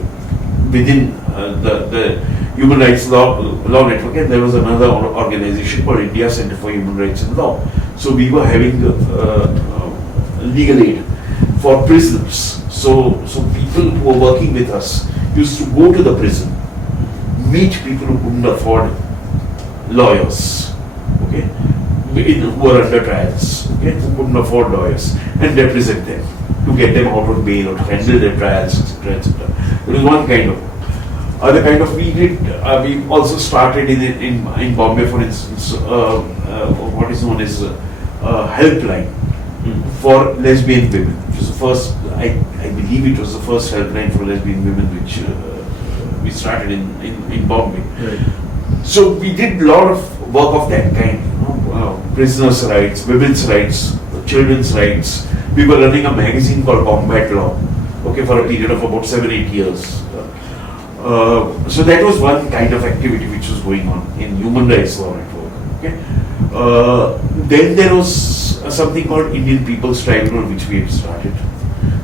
within the Human Rights Law Network, and there was another organization called India Center for Human Rights and Law. So we were having legal aid for prisoners. So people who were working with us used to go to the prison, meet people who couldn't afford lawyers, okay, who were under trials, okay, who couldn't afford lawyers, and represent them to get them out on bail or to handle their trials, etc., etc. It was one kind of. Other kind of we also started in Bombay, for instance, what is known as helpline for lesbian women. It was the first, I believe it was the first helpline for lesbian women which we started in Bombay. Right. So we did a lot of work of that kind, prisoners' rights, women's rights, children's rights. We were running a magazine called Combat Law, okay, for a period of about 7-8 years. So that was one kind of activity which was going on in human rights law network. Okay. Then there was something called Indian People's Tribunal which we had started.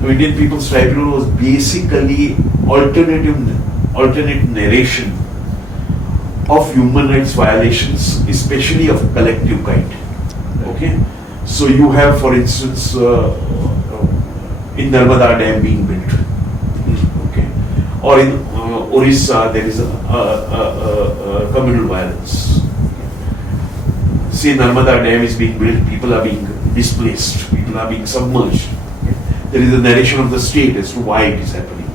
The Indian People's Tribunal was basically alternate narration of human rights violations, especially of collective kind. Okay. So you have, for instance, in Narmada Dam being built. Okay. Or in Orissa, there is a communal violence. Say Narmada Dam is being built, people are being displaced, people are being submerged. There is a narration of the state as to why it is happening.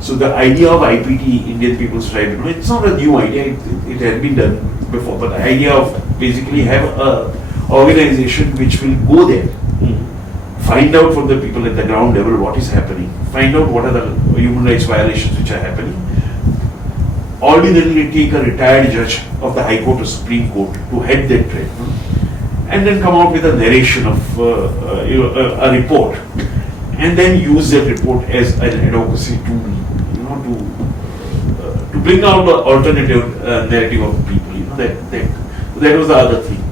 So the idea of IPT, Indian People's Tribunal, it's not a new idea, it had been done before, but the idea of basically have a organization which will go there, find out from the people at the ground level what is happening, find out what are the human rights violations which are happening, ordinarily take a retired judge of the High Court or Supreme Court to head that tribunal, and then come out with a narration of a report, and then use that report as an advocacy tool, to bring out the alternative narrative of people. That was the other thing.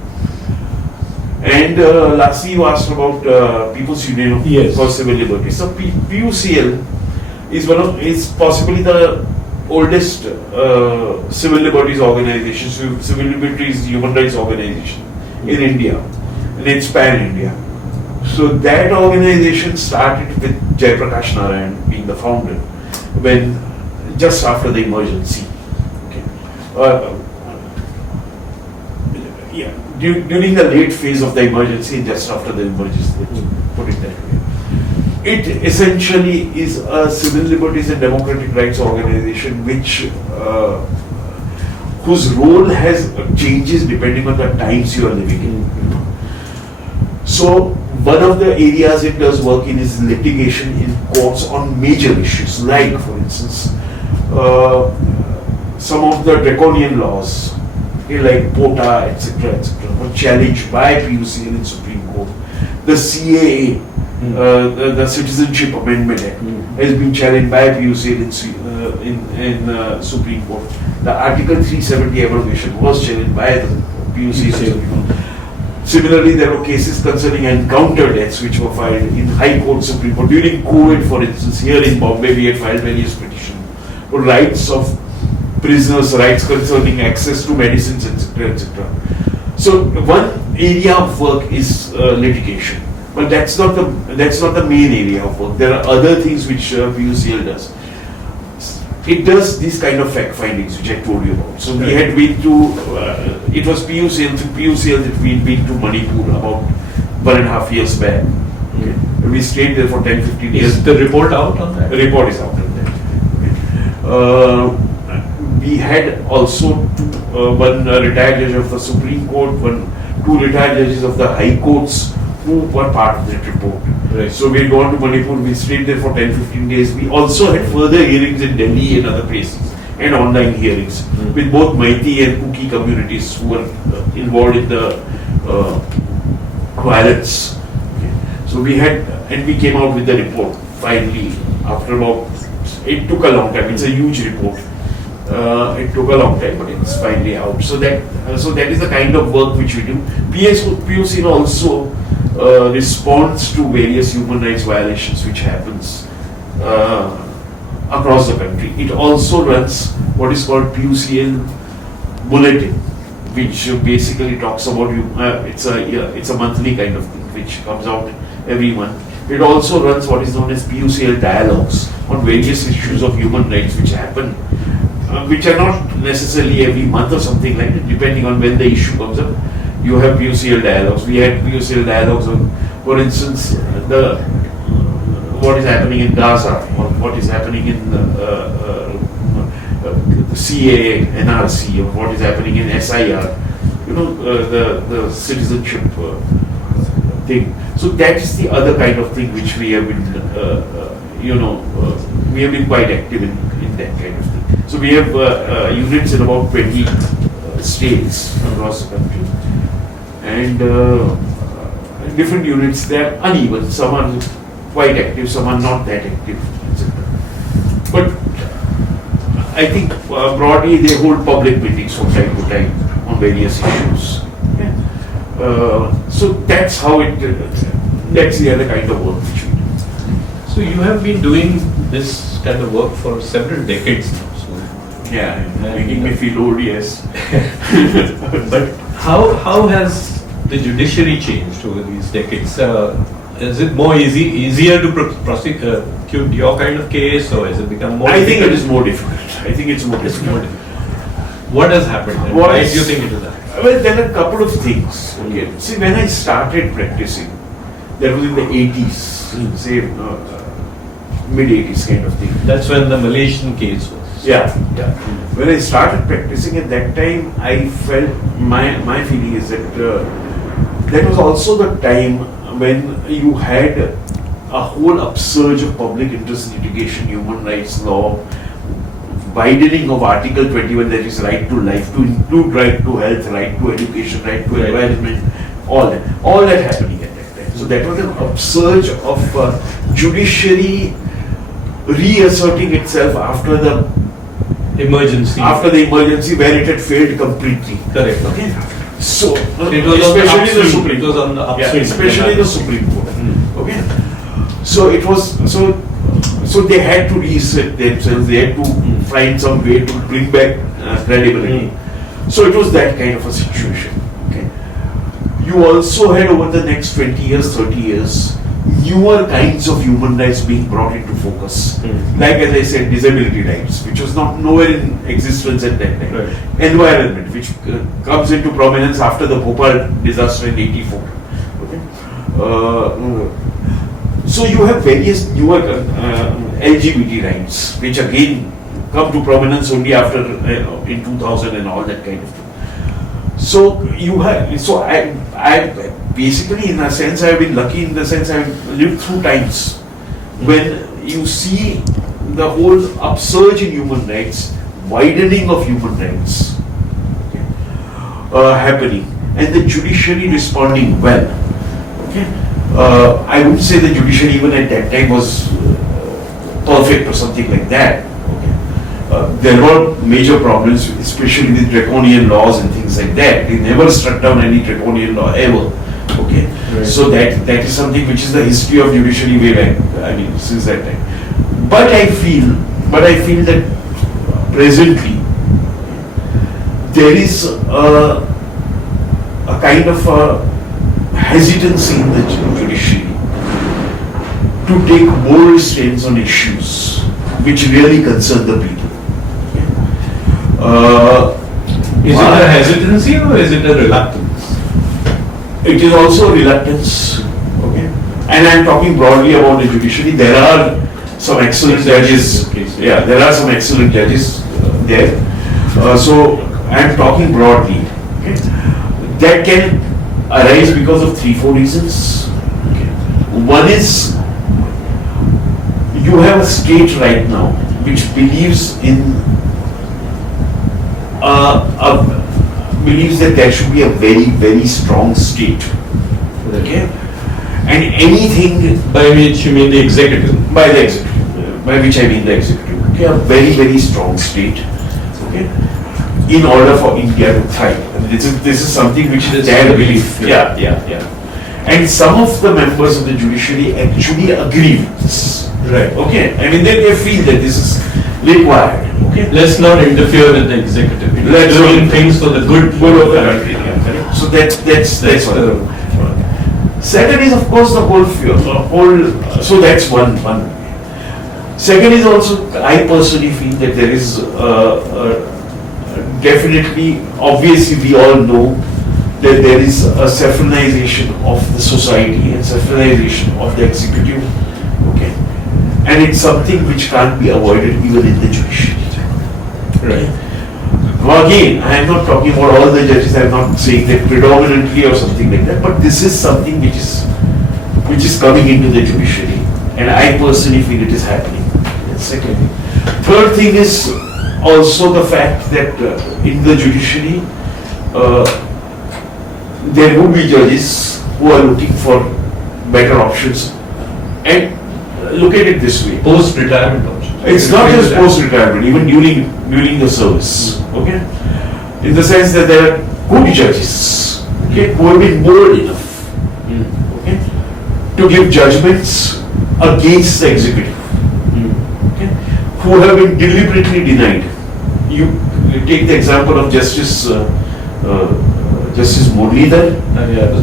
And lastly, you asked about People's Union for Civil Liberties. So PUCL is possibly the oldest civil liberties organization, civil liberties human rights organization in India, and it's pan-India. So that organization started with Jayaprakash Narayan being the founder, when just after the emergency. Okay. During the late phase of the emergency, just after the emergency, put it that way. It essentially is a civil liberties and democratic rights organization whose role has changes depending on the times you are living in. So one of the areas it does work in is litigation in courts on major issues, like for instance some of the draconian laws, like POTA, etc., were challenged by PUCL in Supreme Court. The CAA, the Citizenship Amendment Act, has been challenged by PUCL in Supreme Court. The Article 370 abrogation was challenged by the PUCL in Supreme Court. Similarly, there were cases concerning encounter deaths which were filed in High Court, Supreme Court. During COVID, for instance, here in Bombay, we had filed various petitions for rights of prisoners, rights concerning access to medicines, etc., etc. So one area of work is litigation, but that's not the main area of work. There are other things which PUCL does. It does these kind of fact findings which I told you about. So we had been to, it was PUCL that we had been to Manipur about 1.5 years back. Okay. We stayed there for 10-15 years. Is the report out on that? The report is out on that. Okay. We had also one retired judge of the Supreme Court, two retired judges of the High Courts who were part of that report. Right. So we had gone to Manipur, we stayed there for 10-15 days. We also had further hearings in Delhi and other places, and online hearings with both Meitei and Kuki communities who were involved in the violence. Okay. So we had, and we came out with the report finally after about, it took a long time, it's a huge report. It took a long time, but it's finally out. So that is the kind of work which we do. PUCL also responds to various human rights violations which happens across the country. It also runs what is called PUCL Bulletin, which basically talks about it's a monthly kind of thing which comes out every month. It also runs what is known as PUCL dialogues on various issues of human rights which happen, which are not necessarily every month or something like that, depending on when the issue comes up. You have PUCL dialogues. We had PUCL dialogues on, for instance, what is happening in Gaza, or what is happening in the CAA, NRC, or what is happening in SIR, the citizenship thing. So that is the other kind of thing which we have been, we have been quite active in that kind of thing. So we have units in about 20 states across the country, and different units, they are uneven. Some are quite active, some are not that active. I think broadly they hold public meetings from time to time on various issues. Okay. So that's how it. That's the other kind of work which we do. So you have been doing this kind of work for several decades now. So Yeah, making me feel old, yes. but how has the judiciary changed over these decades? Is it more easier to prosecute your kind of case, or has it become more? I think it is more difficult. I think it's more difficult. What has happened? And why do you think it is happening? Well, there are a couple of things. Okay. See, when I started practicing, that was in the 80s, say mid 80s kind of thing. That's when the Malaysian case was. Yeah. When I started practicing at that time, I felt my feeling is that that was also the time when you had a whole upsurge of public interest litigation, human rights law, widening of Article 21, that is right to life, to include right to health, right to education, right to environment, all that happening at that time. So that was an upsurge of judiciary reasserting itself after the emergency where it had failed completely. Correct. Okay. So it was especially the upswing. Supreme It was on the Court. upswing. Especially the Supreme Court. Okay. So it was so they had to reset themselves. They had to find some way to bring back credibility. So it was that kind of a situation. Okay. You also had over the next 20 years, 30 years, newer kinds of human rights being brought into focus. Like as I said, disability rights, which was not nowhere in existence at that time. Right. Environment, which comes into prominence after the Bhopal disaster in '84. Okay. So you have various newer LGBT rights, which again come to prominence only after in 2000 and all that kind of thing. So you have, so I basically, in a sense, I have been lucky in the sense I have lived through times when you see the whole upsurge in human rights, widening of human rights happening, and the judiciary responding well. Okay. I wouldn't say the judiciary even at that time was perfect or something like that. Okay. There were major problems, especially with draconian laws and things like that. They never struck down any draconian law ever. Okay, right. So that is something which is the history of judiciary way back. I mean, since that time. But I feel that presently there is a kind of a hesitancy in the judiciary to take bold stands on issues which really concern the people. Is it a hesitancy or is it a reluctance? It is also reluctance, okay. And I am talking broadly about the judiciary. There are some excellent judges. Yeah, there are some excellent judges there. So I am talking broadly. Okay. That can arise because of 3-4 reasons. Okay. One is you have a state right now which believes in believes that there should be a very, very strong state. Okay? And anything By which you mean the executive? by the executive, by which I mean the executive. Okay, a very, very strong state. Okay? In order for India to thrive. And this is something which is their belief. Yeah. And some of the members of the judiciary actually agree with this. Right. Okay? I mean, they feel that this is required. Okay? Let's not interfere with the executive. Let's doing things for the good of the country. Yeah. So that's one. Second is, of course, the whole. So that's one. Second is also, I personally feel that there is definitely, obviously, we all know that there is a saffronization of the society and saffronization of the executive. Okay, and it's something which can't be avoided even in the judiciary. Right. Now again, I am not talking about all the judges, I am not saying that predominantly or something like that, but this is something which is coming into the judiciary, and I personally feel it is happening. That's second. Third thing is also the fact that in the judiciary, there will be judges who are looking for better options. And look at it this way. Post-retirement options. It's not just post-retirement, even during the service. Okay, in the sense that there are good judges, okay, who have been bold enough, okay, to give judgments against the executive, okay, who have been deliberately denied. You take the example of Justice Muralidhar.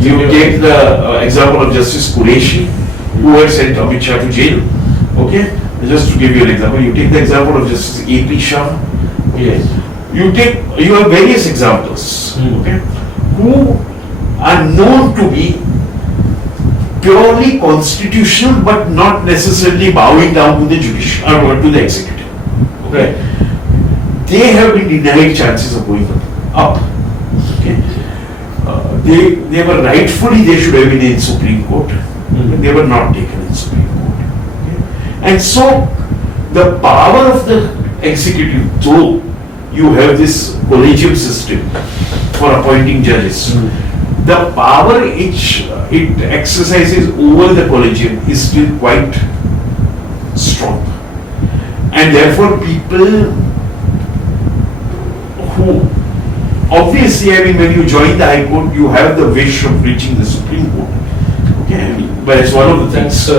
You take the example of Justice Qureshi, who had sent Amit Shah to jail. Okay, just to give you an example, you take the example of Justice A.P. Shah. Okay, you have various examples. Okay, who are known to be purely constitutional, but not necessarily bowing down to the judicial or to the executive. Okay, they have been denied chances of going up. Okay, they were rightfully, they should have been in Supreme Court, but they were not taken in Supreme Court. Okay? And so the power of the executive, though you have this collegium system for appointing judges, the power which it exercises over the collegium is still quite strong. And therefore people who, obviously, I mean, when you join the High Court, you have the wish of reaching the Supreme Court. Okay, I mean, but it's one of the things.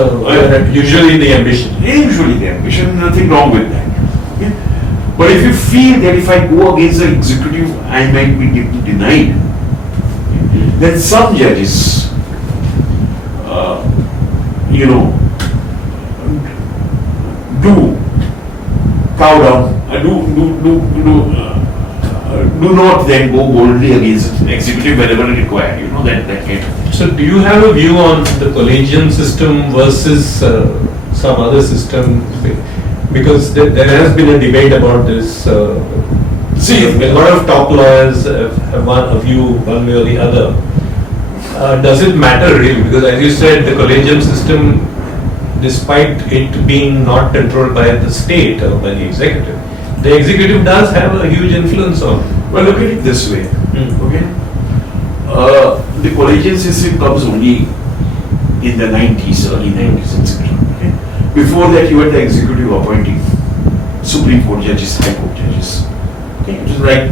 Usually the ambition. Usually the ambition, nothing wrong with that. Okay? But if you feel that if I go against the executive, I might be denied, then some judges, do cow down, do not then go boldly against the executive whenever required, that kind of. So do you have a view on the collegium system versus some other system? Because there has been a debate about this. See, a lot of top lawyers have a view one way or the other. Does it matter really? Because as you said, the collegium system, despite it being not controlled by the state or by the executive does have a huge influence on. Well, look at it this way. Okay, the collegium system comes only in the 90s, early 90s, etc. Okay? Before that, you had the executive appointing Supreme Court judges, High Court judges. Okay, it was like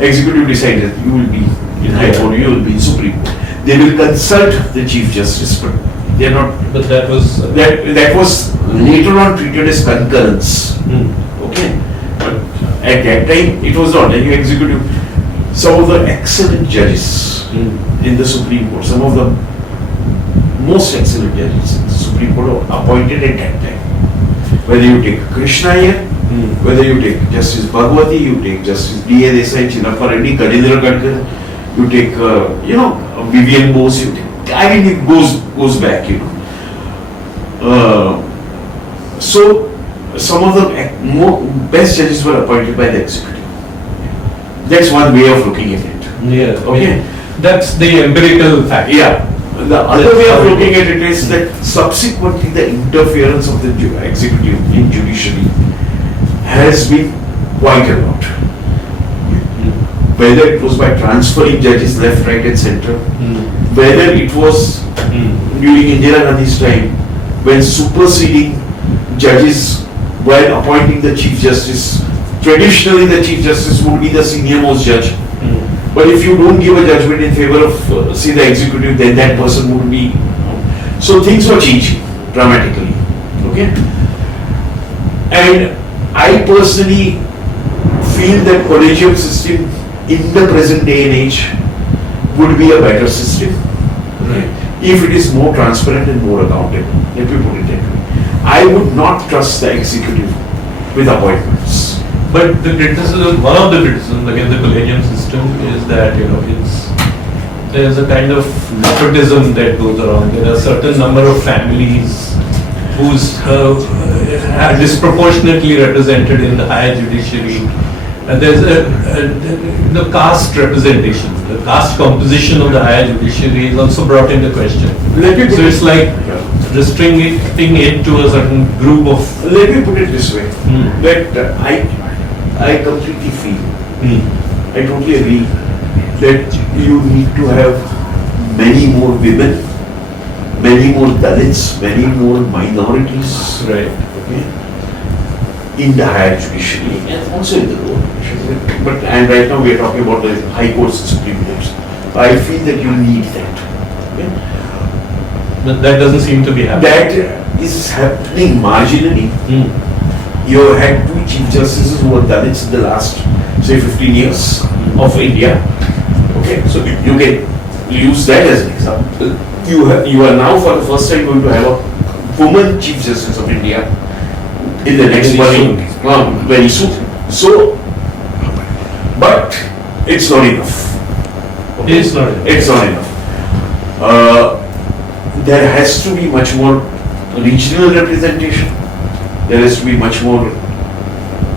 executive decided you will be in High Court, you will be in Supreme Court. They will consult the Chief Justice, but they are not. But that was that was later on treated as concurrence. Okay, but at that time it was not. And you executive, some of the excellent judges in the Supreme Court, some of the most excellent judges in the Supreme Court were appointed at that time. Whether you take Krishna here, whether you take Justice Bhagwati, you take Justice D.A. Desai, Chinnappa Reddy, Kadindra Gadkar, you take Vivian Bose, you take, I mean it goes back, so some of the best judges were appointed by the executive. That's one way of looking at it. Yeah. Okay. That's the empirical fact. Yeah. The other way of looking at it is that subsequently the interference of the executive in judiciary has been quite a lot. Whether it was by transferring judges left, right and center, whether it was during Indira Gandhi's time when superseding judges while appointing the Chief Justice. Traditionally the Chief Justice would be the senior most judge. But if you don't give a judgment in favor of, say, the executive, then that person would be. So things were changing dramatically. Okay? And I personally feel that collegium system in the present day and age would be a better system. Right. If it is more transparent and more accountable. Let me put it that way. I would not trust the executive with appointments. But the criticism, one of the criticisms against the collegium system is that there's a kind of nepotism that goes around. There are a certain number of families who's are disproportionately represented in the higher judiciary. And there's the caste representation, the caste composition of the higher judiciary is also brought into question. So it's like restricting it to a certain group of. Let me put it this way: that I completely feel, I totally agree that you need to have many more women, many more Dalits, many more minorities. Right. Okay. in the higher judiciary and also in the lower judiciary. But and right now we are talking about the High Courts and Supreme Courts. I feel that you need that. Okay? But that doesn't seem to be happening. That is happening marginally. You have had two Chief Justices who have done it in the last, say, 15 years of India. Okay, so you can use that as an example. You are now for the first time going to have a woman Chief Justice of India in the next very soon. So, but it's not enough. Okay? It's not enough. It's not enough. There has to be much more regional representation. There has to be much more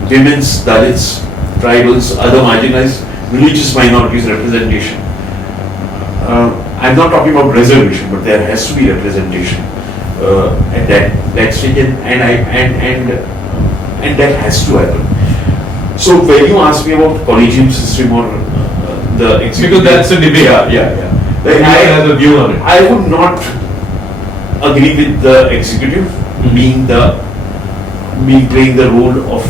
women's, Dalits, tribals, other marginalized religious minorities representation. I'm not talking about reservation, but there has to be representation at that stage, and that has to happen. So when you ask me about collegium system or the executive, because that's a debate. Yeah. I have a view on it. I would not agree with the executive being playing the role of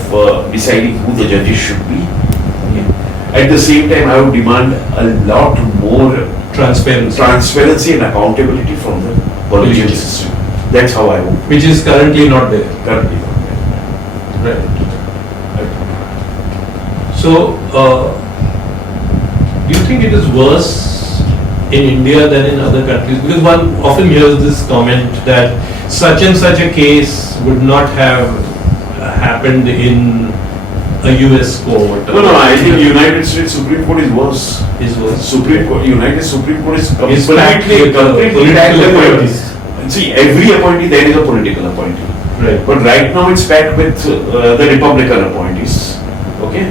deciding who the judges should be. At the same time, I would demand a lot more transparency and accountability from the collegium system. That's how I would. Which is currently not there. Currently not there. Right. So, do you think it is worse in India than in other countries? Because one often hears this comment that such and such a case would not have happened in a US court. No, I think United States Supreme Court is worse. United Supreme Court is completely packed with appointees. See, every appointee there is a political appointee. Right. But right now it's packed with the Republican appointees. Okay.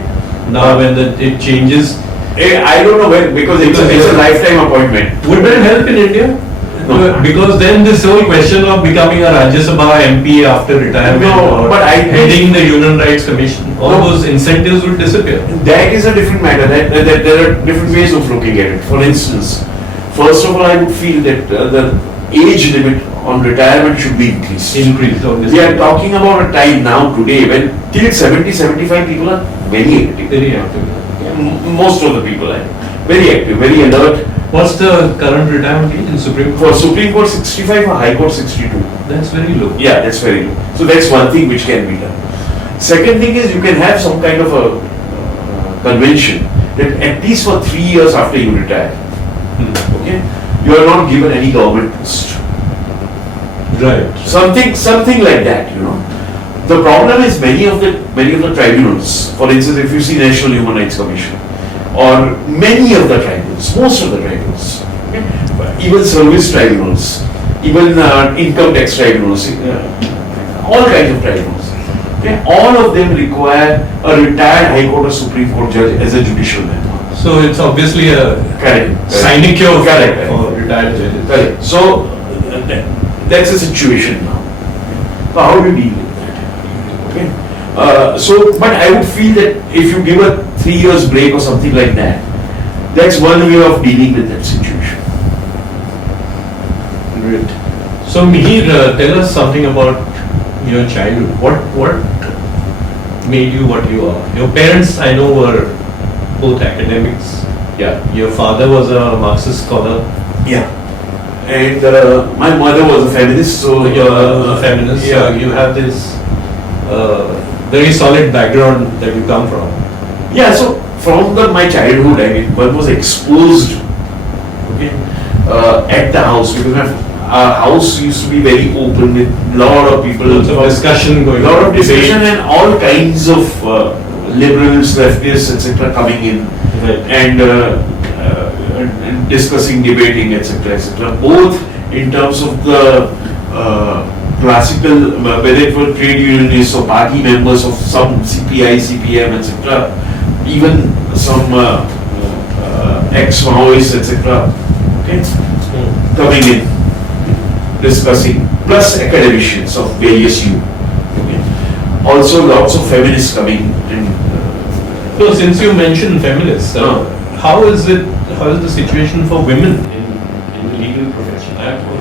Now when it changes, I don't know when, because it's a lifetime appointment. Would that help in India? No. Because then this whole question of becoming a Rajya Sabha MP after retirement or heading the Human Rights Commission, all those incentives would disappear. That is a different matter. That there are different ways of looking at it. For instance, first of all, I would feel that the age limit on retirement should be increased. Obviously. We are talking about a time now today when till 70, 75 people are very active. Very active. Most of the people are very active, very alert. What's the current retirement age in Supreme Court? For Supreme Court 65, for High Court 62. That's very low. Yeah, that's very low. So that's one thing which can be done. Second thing is you can have some kind of a convention that at least for 3 years after you retire, okay, you are not given any government post. Right. Something like that, you know. The problem is many of the tribunals, for instance, if you see National Human Rights Commission, or many of the tribunals, most of the tribunals, okay, even service tribunals, even income tax tribunals, all kinds of tribunals, okay, all of them require a retired High Court or Supreme Court judge as a judicial member. So it's obviously a sinecure for retired judges. Correct. So that's the situation now. So how do you deal with that? Okay. But I would feel that if you give a 3 years break or something like that, that's one way of dealing with that situation. Great. So Mihir, tell us something about your childhood. What made you what you are? Your parents, I know, were both academics. Yeah. Your father was a Marxist scholar. Yeah. And my mother was a feminist, so you're a feminist. Yeah. So you have this very solid background that you come from. Yeah. So from my childhood, I mean, one was exposed, okay, at the house, because our house used to be very open with a lot of people. Lots of discussion going on. A lot of discussion and all kinds of liberals, leftists, etc. coming in. Right. And discussing, debating, etc., etc. Both in terms of the classical, whether it were trade unionists or party members of some CPI, CPM, etc., even some ex-Maoists, etc., okay, coming in, discussing, plus academicians of various U. Okay. Also lots of feminists coming in. So since you mentioned feminists, how is the situation for women in the legal profession?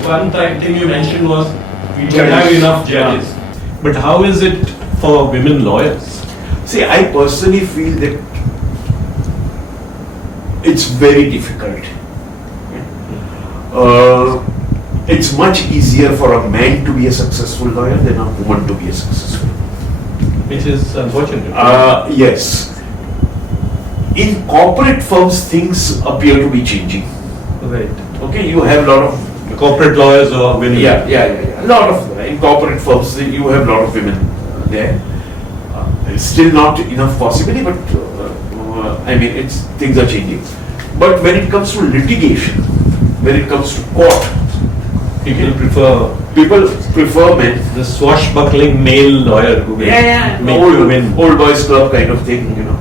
One thing you mentioned was we don't have enough judges. But how is it for women lawyers? See, I personally feel that it's very difficult. It's much easier for a man to be a successful lawyer than a woman to be a successful lawyer. Which is unfortunate. Yes. In corporate firms, things appear to be changing. Right. Okay, you have a lot of Corporate lawyers or women? Yeah. A lot of in corporate firms, you have a lot of women there. It's still not enough possibly, but I mean, things are changing. But when it comes to litigation, when it comes to court, People prefer men. the swashbuckling male lawyer who will make you win. Old boys club kind of thing, you know.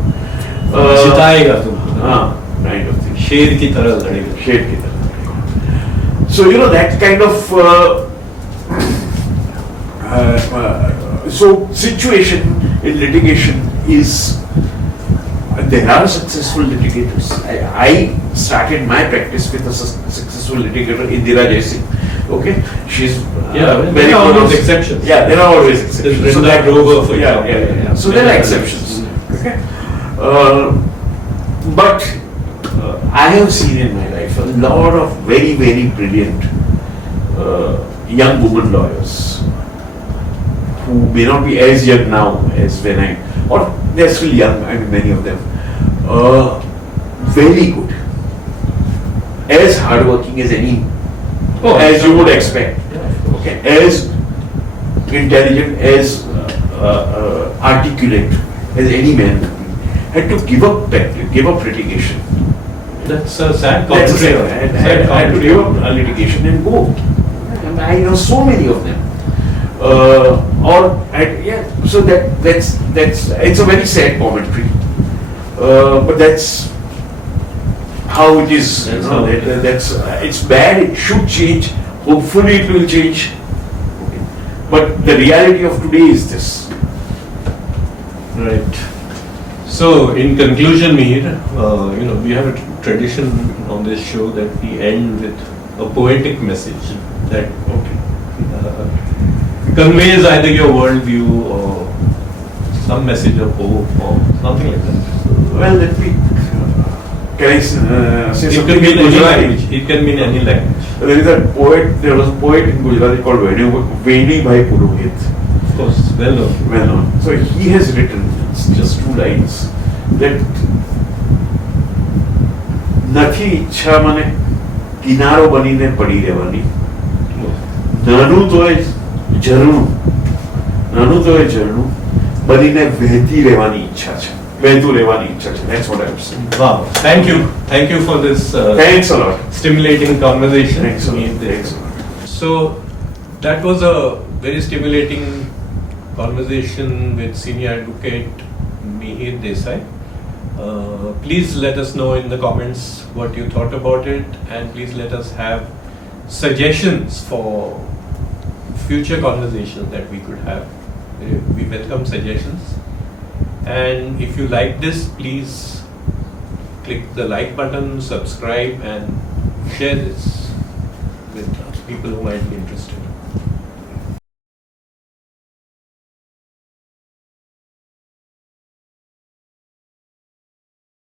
जिताएगा तुमको. Kind of thing. शेर की तरह लड़ेगा. Shade ki tarah. So you know that kind of so situation in litigation is. There are successful litigators. I started my practice with a successful litigator, Indira Jaising. Okay, she's there are always exceptions. Yeah, there are always exceptions. There's Rinda Grover, for example. Yeah. So there are exceptions. Okay, but I have seen in my life a lot of very, very brilliant young women lawyers who may not be as young now as when or they're still young. I mean, many of them. Very good, as hardworking as any, as you would expect. Yeah, okay, as intelligent, as articulate as any man had to give up litigation. That's a sad That's commentary. I had to give up litigation and go. And I know so many of them. So that's it's a very sad commentary. But that's how it is. That's You know, how it is. it's bad. It should change. Hopefully, it will change. Okay. But the reality of today is this. Right. So, in conclusion, Mihir, we have a tradition on this show that we end with a poetic message that conveys either your worldview or some message of hope or something like that. Well, let me. Can I say It something can mean in any Gujarati? language. It can mean any language. There was a poet in Gujarati called Veni Bhai Purohit. Of course, well known. Well known. So he has written, it's just 2 lines, that નથી ઈચ્છા મને કિનારો બનીને પડી રહેવાની. નાનું તોય ઝરણું બનીને વહેતી રહેવાની ઈચ્છા છે. વહેતું રહેવાની ઈચ્છા છે. That's what I'm saying. Wow. Thank you for this Thanks a lot. stimulating conversation. Thanks a lot. Mihir. Thanks a lot. So, that was a very stimulating conversation with senior advocate Mihir Desai. Please let us know in the comments what you thought about it, and please let us have suggestions for future conversations that we could have. We welcome suggestions. And if you like this, please click the like button, subscribe, and share this with people who might be interested.